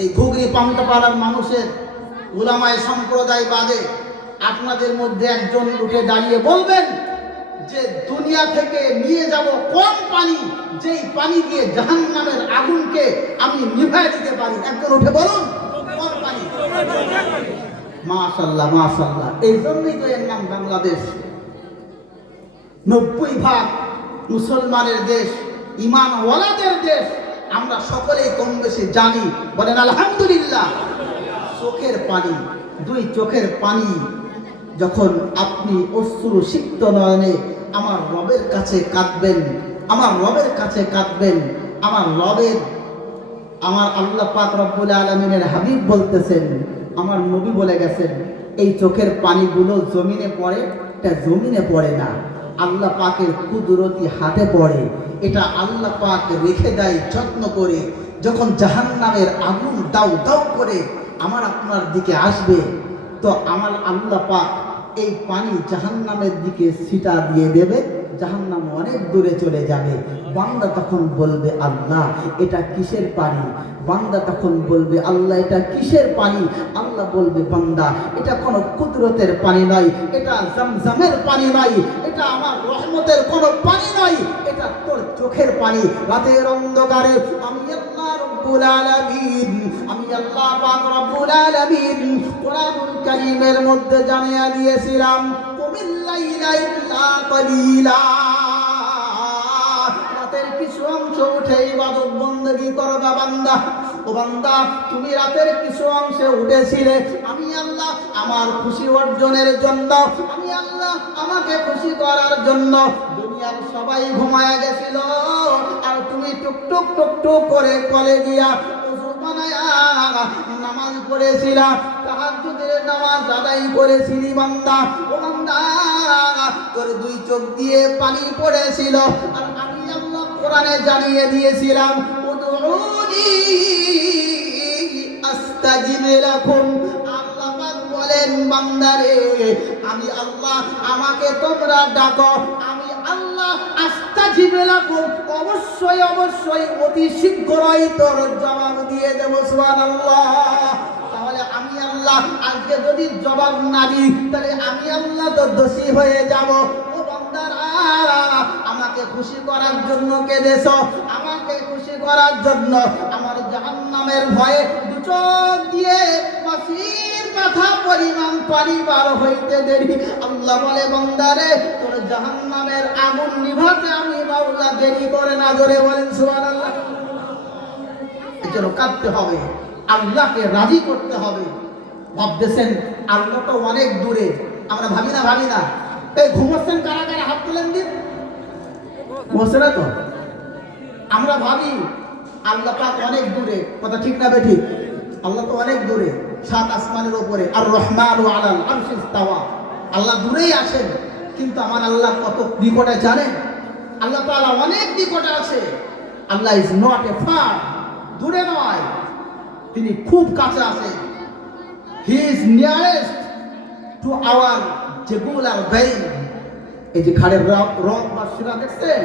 এই ঘুগরি পান্তাপাড়ার মানুষের উলামায়ে সম্প্রদায় বাদে আপনাদের মধ্যে একজন উঠে দাঁড়িয়ে বলবেন যে দুনিয়া থেকে নিয়ে যাব কোন পানি, যেই পানি দিয়ে জাহান্নামের আগুনকে আমি নিভায় দিতে পারি। একজন উঠে বলুন কোন পানি? মাশাআল্লাহ মাশাআল্লাহ। এই জন্যই তো এর নাম বাংলাদেশ। 90% মুসলমানের দেশ, ঈমানওয়ালাদের দেশ। আমরা সকলেই কম বেশি জানি, বলেন আলহামদুলিল্লাহ। চোখের পানি, দুই চোখের পানি যখন আপনি অশ্রু সিক্ত নয়নে আমার রবের কাছে কাঁদবেন, আমার রবের কাছে কাঁদবেন, আমার রবের, আমার আল্লাহ পাক রব্বুল আলামিনের হাবিব বলতেছেন, আমার নবী বলে গেছেন, এই চোখের পানিগুলো জমিনে পড়ে, এটা জমিনে পড়ে না, আল্লাহ পাকের কুদরতি হাতে পড়ে। এটা আল্লাহ পাক রেখে দেয় যত্ন করে। যখন জাহান্নামের আগুন দাউ দাউ করে আমার আপনার দিকে আসবে, তো আমার আল্লাহ পাক এই পানি জাহান্নামের দিকে ছিটা দিয়ে দেবে, জাহান্নাম অনেক দূরে চলে যাবে। বান্দা তখন বলবে, আল্লাহ এটা কিসের পানি? বান্দা তখন বলবে, আল্লাহ এটা কিসের পানি? আল্লাহ বলবে, বান্দা এটা কোনো কুদরতের পানি নয়, এটা জমজমের পানি নয়, এটা আমার রহমতের কোনো পানি নয়, এটা তোর চোখের পানি। রাতের অন্ধকারে আমি আল্লাহ রব্বুল আলামিন আমি আল্লাহ পাক রব্বুল আলামিন কোরআনুল কারীমের মধ্যে জানিয়ে দিয়েছিলাম কুমিল লাইলা ইল্লা কালিলা, রাতের কিছু অংশ উঠে ইবাদত বندگی করবা বান্দা। ও বান্দা, তুমি রাতের কিছু অংশে উঠেছিলে আমি আল্লাহ আমার খুশি অর্জনের জন্য, আমি আল্লাহ আমাকে খুশি করার জন্য। দুনিয়ার সবাই ঘুমায় গেছিল আর তুমি টুকটুক টুকটুক করে কলে গিয়া ওযু বানায়া নামাজ পড়েছিলা, তাহাজ্জুদের নামাজ আদায় করেছিলি বান্দা। ও বান্দা, তোর দুই চোখ দিয়ে পানি পড়েছিল আর আমি আল্লাহ কোরআনে জানিয়ে দিয়েছিলাম উদউনি আস্তাজিব লাকুম। আল্লাহ পাক বলেন বান্দারে, আমি আল্লাহ আমাকে তোমরা ডাকো, আমি আল্লাহ আস্তাজিব লাকুম, অবশ্যই অবশ্যই অতি শীঘ্রই তোর জবাব দিয়ে দেব। সুবহানাল্লাহ। তাহলে আমি আল্লাহ আজকে যদি জবাব না দিই তাহলে আমি আল্লাহ তো দোষী হয়ে যাব। ও বান্দারা, আমাকে খুশি করার জন্য কেঁদেছো, আমাকে খুশি করার জন্য আমার জাহান্নামের ভয়ে দু চোখ দিয়ে মাসির মাথা পরিমাণ পানি বার হইতে দেরি। আল্লাহ বলে বান্দারে, তোর জাহান্নামের আগুন নিভাতে আমি মাওলা দেরি করে না। জোরে বলেন সুবহানাল্লাহ। এজন্য কাঁদতে হবে, আল্লাহকে রাজি করতে হবে। ভাবতেছেন আল্লাহ তো অনেক দূরে, আমরা ভাবি না। এই ঘুমাচ্ছেন কারা কারা হাত তুলেন দিন, বসে না তো। আমরা ভাবি আল্লাহ পাক অনেক দূরে, কথা ঠিক না বেঠিক? আল্লাহ তো অনেক দূরে, সাত আসমানের উপরে। আর রহমানু আলাল আরশি ইস্তাওয়া, আল্লাহ দূরেই আছেন, কিন্তু আমার আল্লাহ কত নিকটে জানেন? আল্লাহ তাআলা অনেক নিকটে আছে। Allah is not a far, দূরে নয়, তিনি খুব কাছে আছেন। He is nearest to our jugular vein. এই যে ঘাড়ের রগ বা শিরা দেখছেন,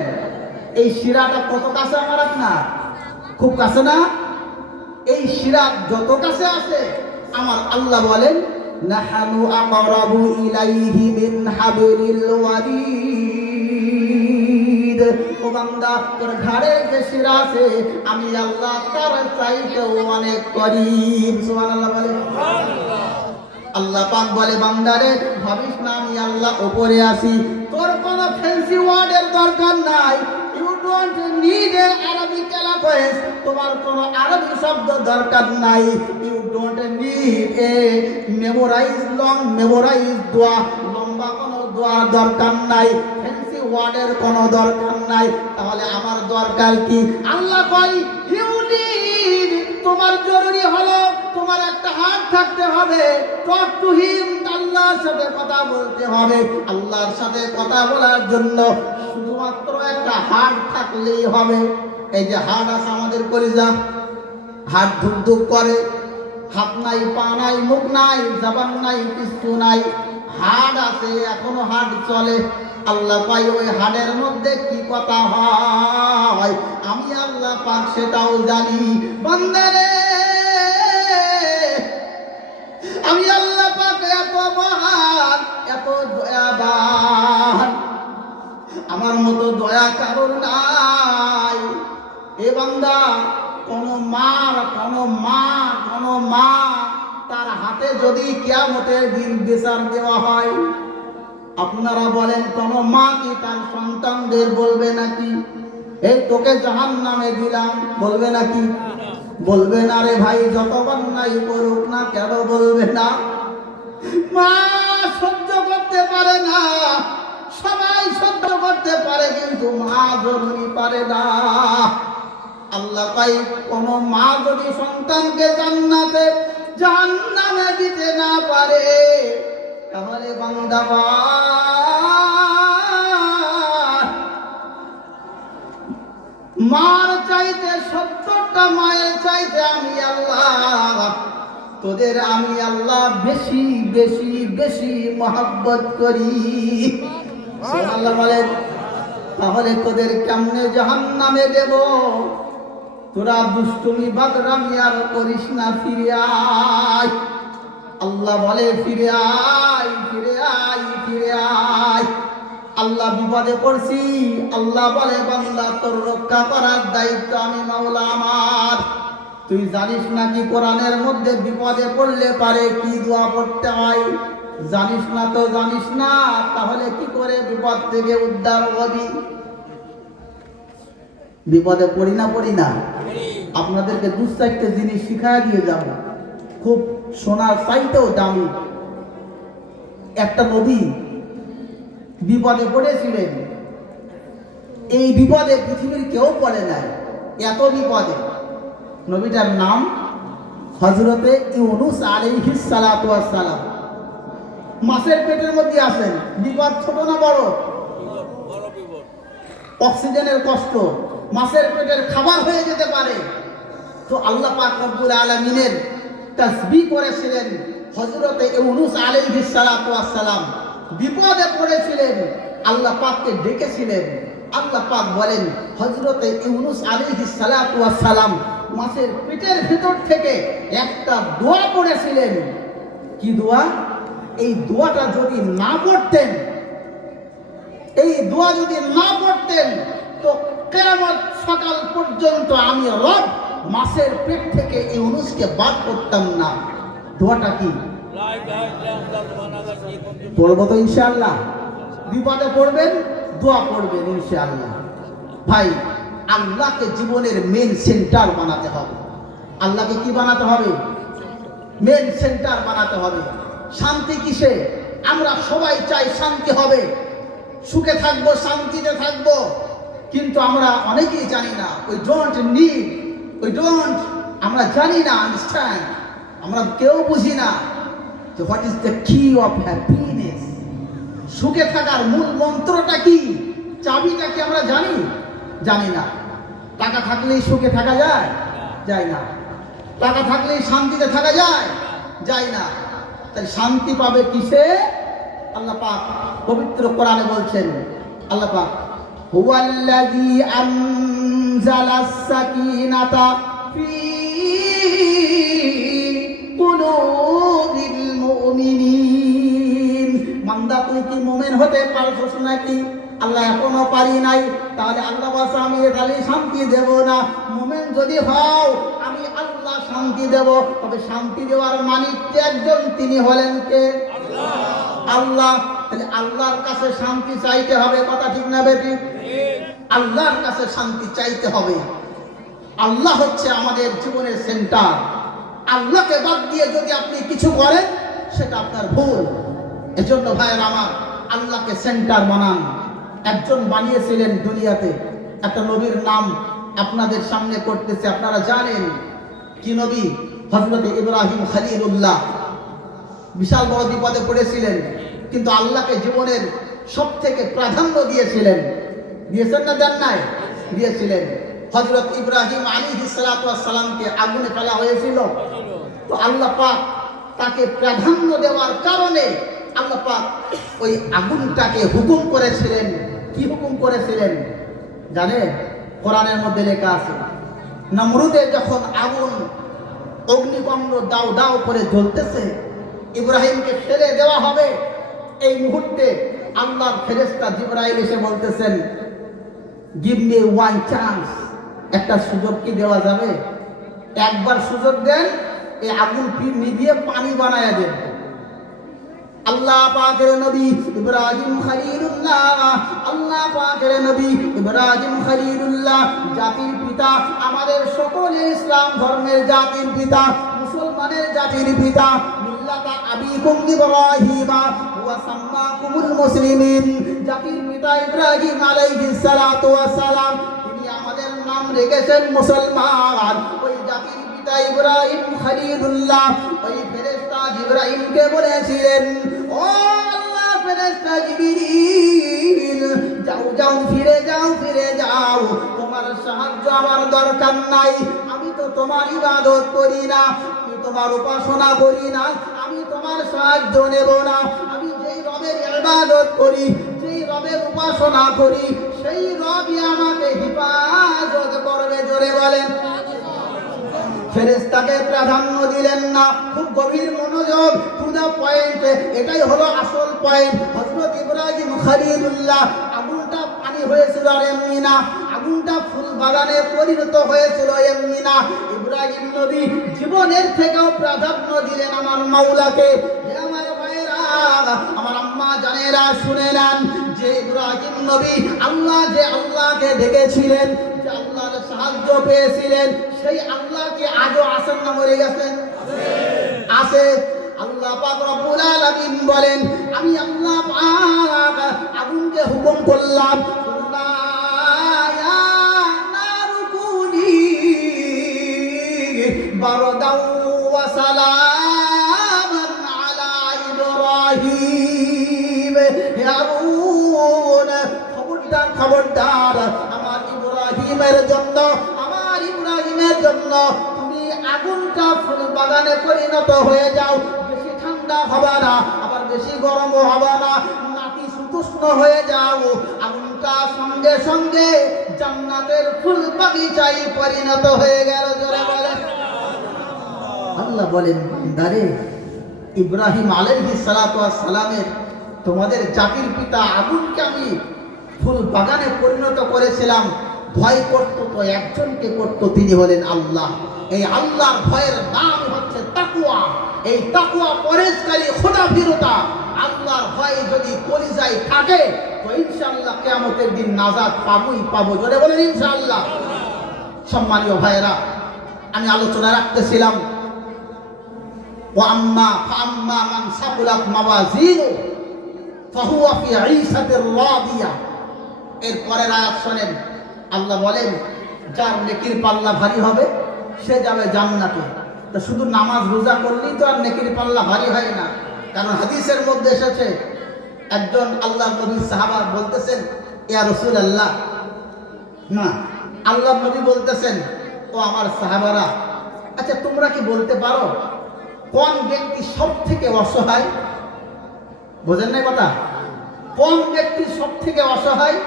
এই শিরাটা কত কাছে আমার আপনার? খুব কাছে না? এই শিরা যত কাছে আছে আমার আল্লাহ বলেন নাহানু আকরাবু ইলাইহি মিন হাবলিল ওয়ারিদ। ও বান্দা, তোর ঘাড়ে যে শিরা আছে আমি আল্লাহ তার চাইতেও অনেক করিব। সুবহানাল্লাহ বলে। আল্লাহ পাক বলে বান্দারে, ভাবিস না আমি আল্লাহ উপরে আছি, তোর কোনো ফ্যান্সি ওয়ার্ডের দরকার নাই। You don't need a Arabic language, তোমার কোনো আরবি শব্দ দরকার নাই। You don't need a memorise দোয়া, লম্বা কোনো দোয়া দরকার নাই, ফ্যান্সি ওয়ার্ডের কোনো দরকার নাই। তাহলে আমার দরকার কি? আল্লাহ কয় ইউ নিড, তোমার জরুরি হলো তোমার একটা হাত থাকতে হবে। টক টু হিম, আল্লাহর সাথে কথা বলতে হবে। আল্লাহর সাথে কথা বলার জন্য শুধুমাত্র একটা হাত থাকলেই হবে। এই যে হাত আছে আমাদের কলিজা, হাত ধুক ধুক করে, হাত নাই, পা নাই, মুখ নাই, জবান নাই, কিছু নাই, হাত আছে, এখনো হাত চলে। আল্লাহ পাই ওই হাড়ের মধ্যে কি কথা হয় আমি আল্লাহ পাক সেটাও জানি। বান্দারে, আমি আল্লাহ পাক এত মহান, এত দয়াবান, আমার মতো দয়া কারণ নাই। এ বান্দা, কোন মা তার হাতে যদি কিয়ামতের দিন বিচার দেওয়া হয়, আপনারা বলেন কোন মা কি তার সন্তানদের বলবে নাকি এই তোকে জাহান্নামে দিলাম? বলবে নাকি? বলবে না রে ভাই, যতবার নাই করুক না কেন বলবে না? মা সহ্য করতে পারে না, সবাই সহ্য করতে পারে, কিন্তু মা জরুরি পারে না। আল্লাহ পাই কোন মা যদি সন্তানকে জাহান্নামে দিতে না পারে, তাহলে বান্দা মার চাইতে 70টা মায়ের চাইতে আমি আল্লাহ তোদের আমি আল্লাহ বেশি বেশি বেশি মহব্বত করি। সুবহানাল্লাহ বলেন। তাহলে তোদের কেমনে জাহান্নামে দেব? তোরা দুষ্টুমি বাদরামি আর করিস না, ফিরে আয়। আল্লাহ বলে ফিরে আয়, ফিরে আয়, ফিরে আয়। আল্লাহ বিপদে পড়ছি, আল্লাহ বলে বান্দা তোর রক্ষা করার দায়িত্ব আমি মাওলা আমার। তুই জানিস নাকি কোরআনের মধ্যে বিপদে পড়লে পারে কি দোয়া পড়তে হয়? জানিস না তো জানিস না, তাহলে কি করে বিপদ থেকে উদ্ধার হবি? বিপদে পড়ি না আপনাদেরকে দু চারটে জিনিস শিখাই দিয়ে যাব, খুব সোনার চাইতেও দামি। একটা নবী বিপদে পড়েছিলেন, এই বিপদে পৃথিবীর কেউ পড়ে নাই, এত বিপদে। নবীটার নাম হযরতে ইউনূস আলাইহিস সালাতু ওয়াস সালাম। মাছের পেটের মধ্যে আছেন, বিপদ ছোট না বড়? অক্সিজেনের কষ্ট, মাছের পেটের খাবার হয়ে যেতে পারে। তো আল্লাহ পাক রব্বুল আলামিনের তাসবিহ করেছিলেন হযরতে ইউনূস আলাইহিস সালাতু ওয়াস সালাম। বিপদে পড়েছিলেন, আল্লাহ পাককে ডেকেছিলেন। আল্লাহ পাক বলেন হযরতে ইউনূস আলাইহিস সালাতু ওয়াস সালাম মাছের পেটের ভিতর থেকে একটা দোয়া পড়েছিলেন। কি দোয়া? এই দোয়াটা যদি না পড়তেন, এই দোয়া যদি না পড়তেন তো কিয়ামত সকাল পর্যন্ত আমি রব মাছের পেট থেকে ইউনূসকে বাদ করতাম না। দোয়াটা কি? পড়বো তো ইনশাআল্লাহ। বিপদে পড়বেন, দোয়া পড়বেন ইনশাআল্লাহ। ভাই, আল্লাহকে জীবনের মেন সেন্টার বানাতে হবে। আল্লাহকে কি বানাতে হবে? মেন সেন্টার বানাতে হবে। শান্তি কিসে? আমরা সবাই চাই শান্তি হবে, সুখে থাকবো, শান্তিতে থাকবো, কিন্তু আমরা অনেকেই জানি না। আমরা জানি না, আন্ডারস্ট্যান্ড, আমরা কেউ বুঝি না যে হোয়াট ইজ দ্য কি অফ হ্যাপিনেস। সুখে থাকার মূল মন্ত্রটা কি, চাবিটা কি আমরা জানি না। টাকা থাকলেই সুখে থাকা যায় না। টাকা থাকলেই শান্তিতে থাকা যায় না। তাই শান্তি পাবে কিসে? আল্লাহ পাক পবিত্র কোরআনে বলছেন, আল্লাহ পাক হুয়াল্লাযী আনজালাস সাকিনাতা ফি কুলুবিল মুমিনিন। বান্দা, তুই কি মুমিন হতে পারছস নাকি? আল্লাহ এখনো পারি নাই। তাহলে আল্লাহ বাসা আমি তাহলে শান্তি দেব না। মুমিন যদি হও, আমি আল্লাহ শান্তি দেব। তবে শান্তি দেওয়ার মালিক কে একজন, তিনি হলেন কে? আল্লাহ। তাহলে আল্লাহর কাছে শান্তি চাইতে হবে, কথা ঠিক না বেটি? আল্লাহর কাছে শান্তি চাইতে হবে। আল্লাহ হচ্ছে আমাদের জীবনের সেন্টার। আল্লাহকে বাদ দিয়ে যদি আপনি কিছু করেন, সেটা আপনার ভুল। এজন্য ভাইয়েরা আমার, আল্লাহকে সেন্টার বানান। একজন বানিয়েছিলেন দুনিয়াতে, একটা নবীর নাম আপনাদের সামনে করতেছে, আপনারা জানেন কি নবী? হযরত ইব্রাহিম খলিলুল্লাহ। বিশাল বড় বিপদে পড়েছিলেন, কিন্তু আল্লাহকে জীবনের সব থেকে প্রাধান্য দিয়েছিলেন না দেন নাই? দিয়েছিলেন। হযরত ইব্রাহিম আলাইহিস সালাতু ওয়াস সালামকে আগুনে ফেলা হয়েছিল, তো আল্লাহ পাক তাকে প্রাধান্য দেওয়ার কারণে আল্লাহ পাক ওই আগুনটাকে হুকুম করেছিলেন। কি হুকুম করেছিলেন জানেন? কোরআনের মধ্যে লেখা আছে, নমরুদে যখন আগুন অগ্নিকাণ্ড দাও দাও করে জ্বলতেছে, ইব্রাহিমকে ফেলে দেওয়া হবে, এই মুহূর্তে আল্লাহর ফেরেশতা জিবরাইল এসে বলতেছেন, গিভ মি ওয়ান চান্স, একটা সুযোগ কি দেওয়া যাবে? একবার সুযোগ দেন, এই আগুন নিভিয়ে পানি বানায়া দেন। আল্লাহ পাকের নবী ইব্রাহিম খলিলুল্লাহ, আল্লাহ পাকের নবী ইব্রাহিম খলিলুল্লাহ জাতির পিতা, আমাদের সকলে ইসলাম ধর্মের জাতির পিতা, মুসলমানের জাতির পিতা। মিল্লাতা আবিকুম ইব্রাহিম ওয়া সাম্মাকুমুল মুসলিমিন। জাতির পিতা ইব্রাহিম আলাইহিস সালাতু ওয়াস সালাম, তিনি আমাদের নাম রেখেছেন মুসলমান। ওই জাতির পিতা ইব্রাহিম খলিলুল্লাহ ওই ফেরেশতা জিবরাইলকে বলেছিলেন, ও আল্লাহ ফেরেশতা জিবরিল, যাও ফিরে যাও, তোমার সাহায্য আমার দরকার নাই। আমি তো তোমার ইবাদত করি না, আমি তোমার উপাসনা করি না, আমি তোমার সাহায্য নেব না। আমি যেই রবের ইবাদত করি, যেই রবের উপাসনা করি, সেই রবই আমাকে হেফাজত করবে। জোরে বলেন। ফেরেশতাকে প্রাধান্য দিলেন না। খুব গভীর মনোযোগ, টু দা পয়েন্ট, এটাই হলো আসল পয়েন্ট। হযরত ইব্রাহিম খলিলুল্লাহ, আগুনটা পানি হয়েছিল আর এমনি না, আগুনটা ফুল বাগানে পরিণত হয়েছিল এমনি না। ইব্রাহিম নবী জীবনের থেকেও প্রাধান্য দিলেন আমার মাওলাকে। হে আমার ভাইরা, আমার আম্মা জানেরা, শুনে নেন যে ইব্রাহিম নবী আল্লাহকে ডেকেছিলেন, যে আল্লাহর সাহায্য পেয়েছিলেন, সেই আল্লাহ কি আজও আছেন না মরে গেছেন? আছে। আল্লাহ পাক রব্বুল আলামিন বলেন, আমি আল্লাহ পাক আগুনকে হুকুম করলাম, বারদাও ওয়া সালামান আলা ইব্রাহিম। হে আগুন, খবরদার আমার ইব্রাহিমের জন্য তুমি আগুনটা ফুল বাগানে পরিণত হয়ে যাও। বেশি ঠান্ডা হবে না, আবার বেশি গরমও হবে না, নাতি সুতুষ্ণ হয়ে যাও। আগুনটা সঙ্গে সঙ্গে জান্নাতের ফুল বাগিচায় পরিণত হয়ে গেল। জোরে বলেন। আল্লাহ বলেন, বান্দারে, ইব্রাহিম আলাইহিস সালাতু ওয়াস সালামের, তোমাদের জাতির পিতা আগুনকে আমি ফুল বাগানে পরিণত করেছিলাম। ভয় করত তো একজনকে করত, তিনি হলেন আল্লাহ। এই আল্লাহর ভয়ের নাম হচ্ছে তাকওয়া। এই তাকওয়া পরহেজগারি, খোদাভীরুতা, আল্লাহর ভয় যদি কলিজায় থাকে তো ইনশাআল্লাহ কিয়ামতের দিন নাজাত পাবো। জোরে বলেন ইনশাআল্লাহ। সম্মানীয় ভাইরা, আমি আলোচনা রাখতেছিলাম, ওয়াম্মা মান সাকুলাত মাওয়াজিনু ফাহুয়া ফি ঈশাতির রাদিয়া। এর পরের আয়াত শুনেন, আল্লাহ বলেন, যার নেকির পাল্লা ভারী হবে সে যাবে জান্নাতে। তো শুধু নামাজ রোজা করলেই তো আর নেকির পাল্লা ভারী হয় না। কারণ হাদিসের মধ্যে এসেছে, একজন আল্লাহ নবী সাহাবা বলতেছেন, ইয়া রাসূলুল্লাহ, না, আল্লাহ নবী বলতেছেন, ও আমার সাহাবারা, আচ্ছা তোমরা কি বলতে পারো কোন ব্যক্তি সব থেকে অসহায়? বোঝেন না কথা? কোন ব্যক্তি সব থেকে অসহায়?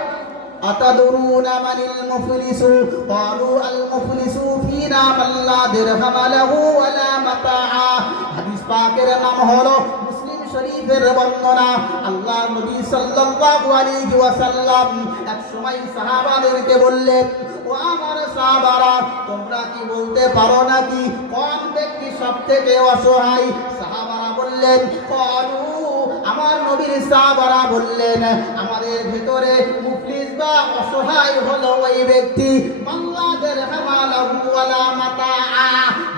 আতাদুরুনা মানিল মুফলিসু? ক্বালু আল মুফলিসু ফিনা মান লা দিরহাম লাহু ওয়া লা মাতাআ। হাদিস পাকের নাম হলো মুসলিম শরীফের বর্ণনা। আল্লাহ নবী সাল্লাল্লাহু আলাইহি ওয়াসাল্লাম এক সময় সাহাবাদেরকে বললেন, ও আমার সাহাবারা, তোমরা কি বলতে পারো নাকি কোন ব্যক্তি সবথেকে অসহায়? সাহাবারা বললেন, ক্বালু, আমার নবীর সাহাবারা বললেন, আমাদের ভিতরে মুফলিস বা অসহায় হলো ওই ব্যক্তি মাল্লা দিরহাম লাহু ওয়া লা মাতাআ,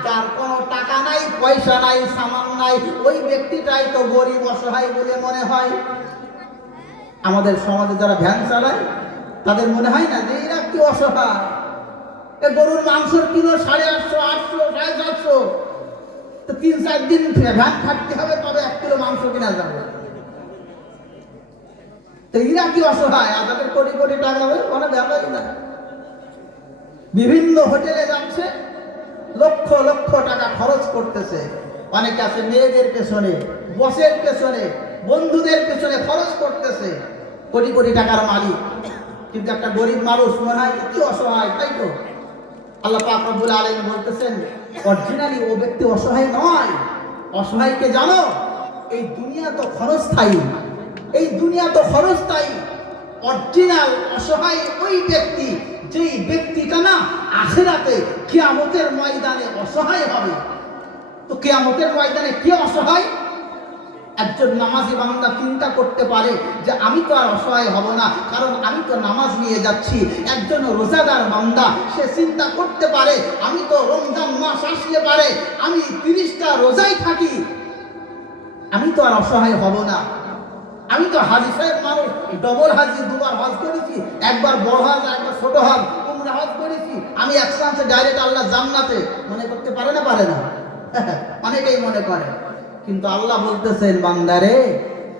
যার কোনো টাকা নাই, পয়সা নাই, সামান নাই, ওই ব্যক্তিটাই তো গরিব অসহায় বলে মনে হয়। আমাদের সমাজে যারা ভ্যান চালায় তাদের মনে হয় না যে এরা কি অসহায়? গরুর মাংসের কিলো 850, 800, 750, তো 3-4 দিন ভ্যান খাটতে হবে তবে 1 কিলো মাংস কিনা যাবে। তো এরা কি অসহায়? আর তাদের কোটি কোটি টাকা হবে, কোনো ব্যাপারই না। বিভিন্ন হোটেলে যাচ্ছে, লক্ষ লক্ষ টাকা খরচ করতেছে। অনেকে আছে মেয়েদের পেছনে, বসের পেছনে, বন্ধুদের পেছনে খরচ করতেছে, কোটি কোটি টাকার মালিক। কিন্তু একটা গরিব মানুষ মনে হয় কি অসহায়, তাই তো? আল্লাহ পাক রব্বুল আলামিন বলতেছেন, অরিজিনালি ও ব্যক্তি অসহায় নয়। অসহায়কে জানো? এই দুনিয়া তো ক্ষণস্থায়ী, এই দুনিয়া তো ক্ষণস্থায়ী। অরিজিনাল অসহায় ওই ব্যক্তি, যেই ব্যক্তিটা না আখিরাতে কিয়ামতের ময়দানে অসহায় হবে। তো কিয়ামতের ময়দানে কে অসহায়? একজন নামাজি বান্দা চিন্তা করতে পারে যে আমি তো আর অসহায় হব না, কারণ আমি তো নামাজ নিয়ে যাচ্ছি। একজন রোজাদার বান্দা সে চিন্তা করতে পারে, আমি তো রমজান মাস আসলে পারে আমি 30টা রোজাই থাকি, আমি তো আর অসহায় হব না। আমি তো হাজি সাহেব মানুষ, ডবল হাজি, 2বার হজ করেছি, একবার বড় হজ, একবার ছোট হজ, উমরা হজ করেছি, আমি এক চান্সে ডাইরেক্ট আল্লাহ জান্নাতে। মনে করতে পারে না? পারে না? অনেকেই মনে করে। কিন্তু আল্লাহ বলতেছেন, বান্দারে,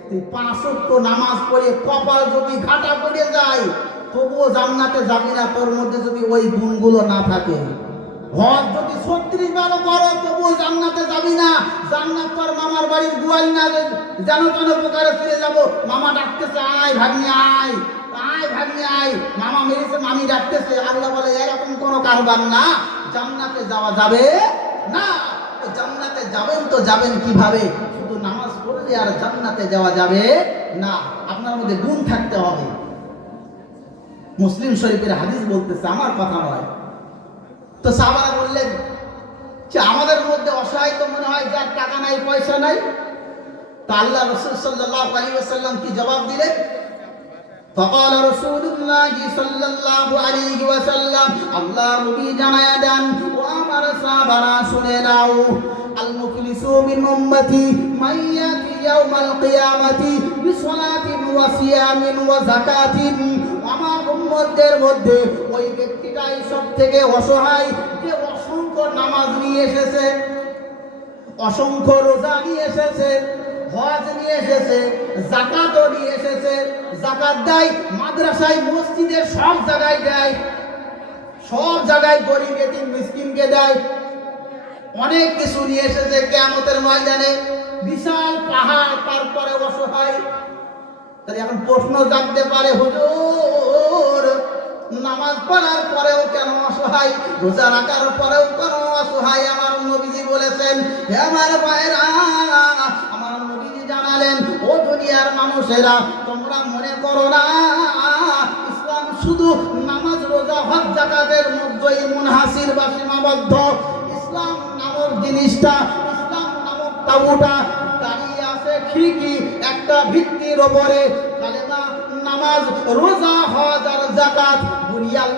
তুই 5 ওয়াক্ত নামাজ পড়ে কপাল যদি ঘাটা পড়ে যায় তবুও জান্নাতে যাবি না, তোর মধ্যে যদি ওই গুণগুলো না থাকে। হজ যদি 36 বারও করো তবুও জান্নাতে যাবি না। জান্নাত তোর মামার বাড়ির গোয়াল না, যেন তেন প্রকারে ফিরে যাবো। মামা ডাকতেছে, আয় ভাগ্নি আয়, আয় ভাগ্নি আয়, মামা মেরেছে, মামি ডাকতেছে। আল্লাহ বলে এরকম কোনো কারবার না, জান্নাতে যাওয়া যাবে না। জান্নাতে যাবেন তো যাবেন কিভাবে? শুধু নামাজ পড়লে আর জান্নাতে যাওয়া যাবে না, আপনার মধ্যে গুণ থাকতে হবে। মুসলিম শরীফের হাদিস বলতেছে, আমার কথা নয়। তো সাহাবারা বললেন, যে আমাদের মধ্যে অসহায় তো মনে হয় যার টাকা নাই পয়সা নাই। তা আল্লাহ রাসূল সাল্লাল্লাহু আলাইহি ওয়াসাল্লাম কি জবাব দিলেন? فقال رسول الله صلى الله عليه وسلم আল্লাহ নবী জানায়া দেন ও আমার সাহাবারা শুনে নাও, আল মুফলিসু মিন উম্মতি মান ইয়াতি ইয়াউমাল কিয়ামাতি বিসসালাতিন ওয়া সিয়ামিন ওয়া যাকাতিন, আমার উম্মতদের মধ্যে ওই ব্যক্তিটাই সবথেকে অসহায় যে অসংখ্য নামাজ নিয়ে এসেছে, অসংখ্য রোজা নিয়ে এসেছে, হজ নিয়ে এসেছে, যাকাতও নিয়ে এসেছে। যাকাত দেয় মাদ্রাসায় মসজিদে সব জায়গায় দেয়, সব জায়গায় গরিব এতিম মিসকিনকে দেয়, অনেক কিছু নিয়ে এসেছে। কিয়ামতের ময়দানে বিশাল পাহাড়, তারপরে অসহায়। তাহলে এখন প্রশ্ন জানতে পারে, হুজুর নামাজ পড়ার পরেও কেন অসহায়, রোজা রাখার পরেও কেন অসহায়? আমার নবীজি বলেছেন, হে আমার ভাইরা, আমার নবীজি জানালেন, ও দুনিয়ার মানুষেরা, তোমরা মনে করো না ইসলাম শুধু নামাজ রোজা হজ যাকাতের মধ্যেই মুনহাসির বা সীমাবদ্ধ। ইসলাম নামক জিনিসটা, ইসলাম নামক তাবুটা দাঁড়িয়ে আছে ঠিকই একটা ভিত্তির ওপরে, কালেমা, নামাজ, রোজা, হজ আর যাকাত। বুনিয়াল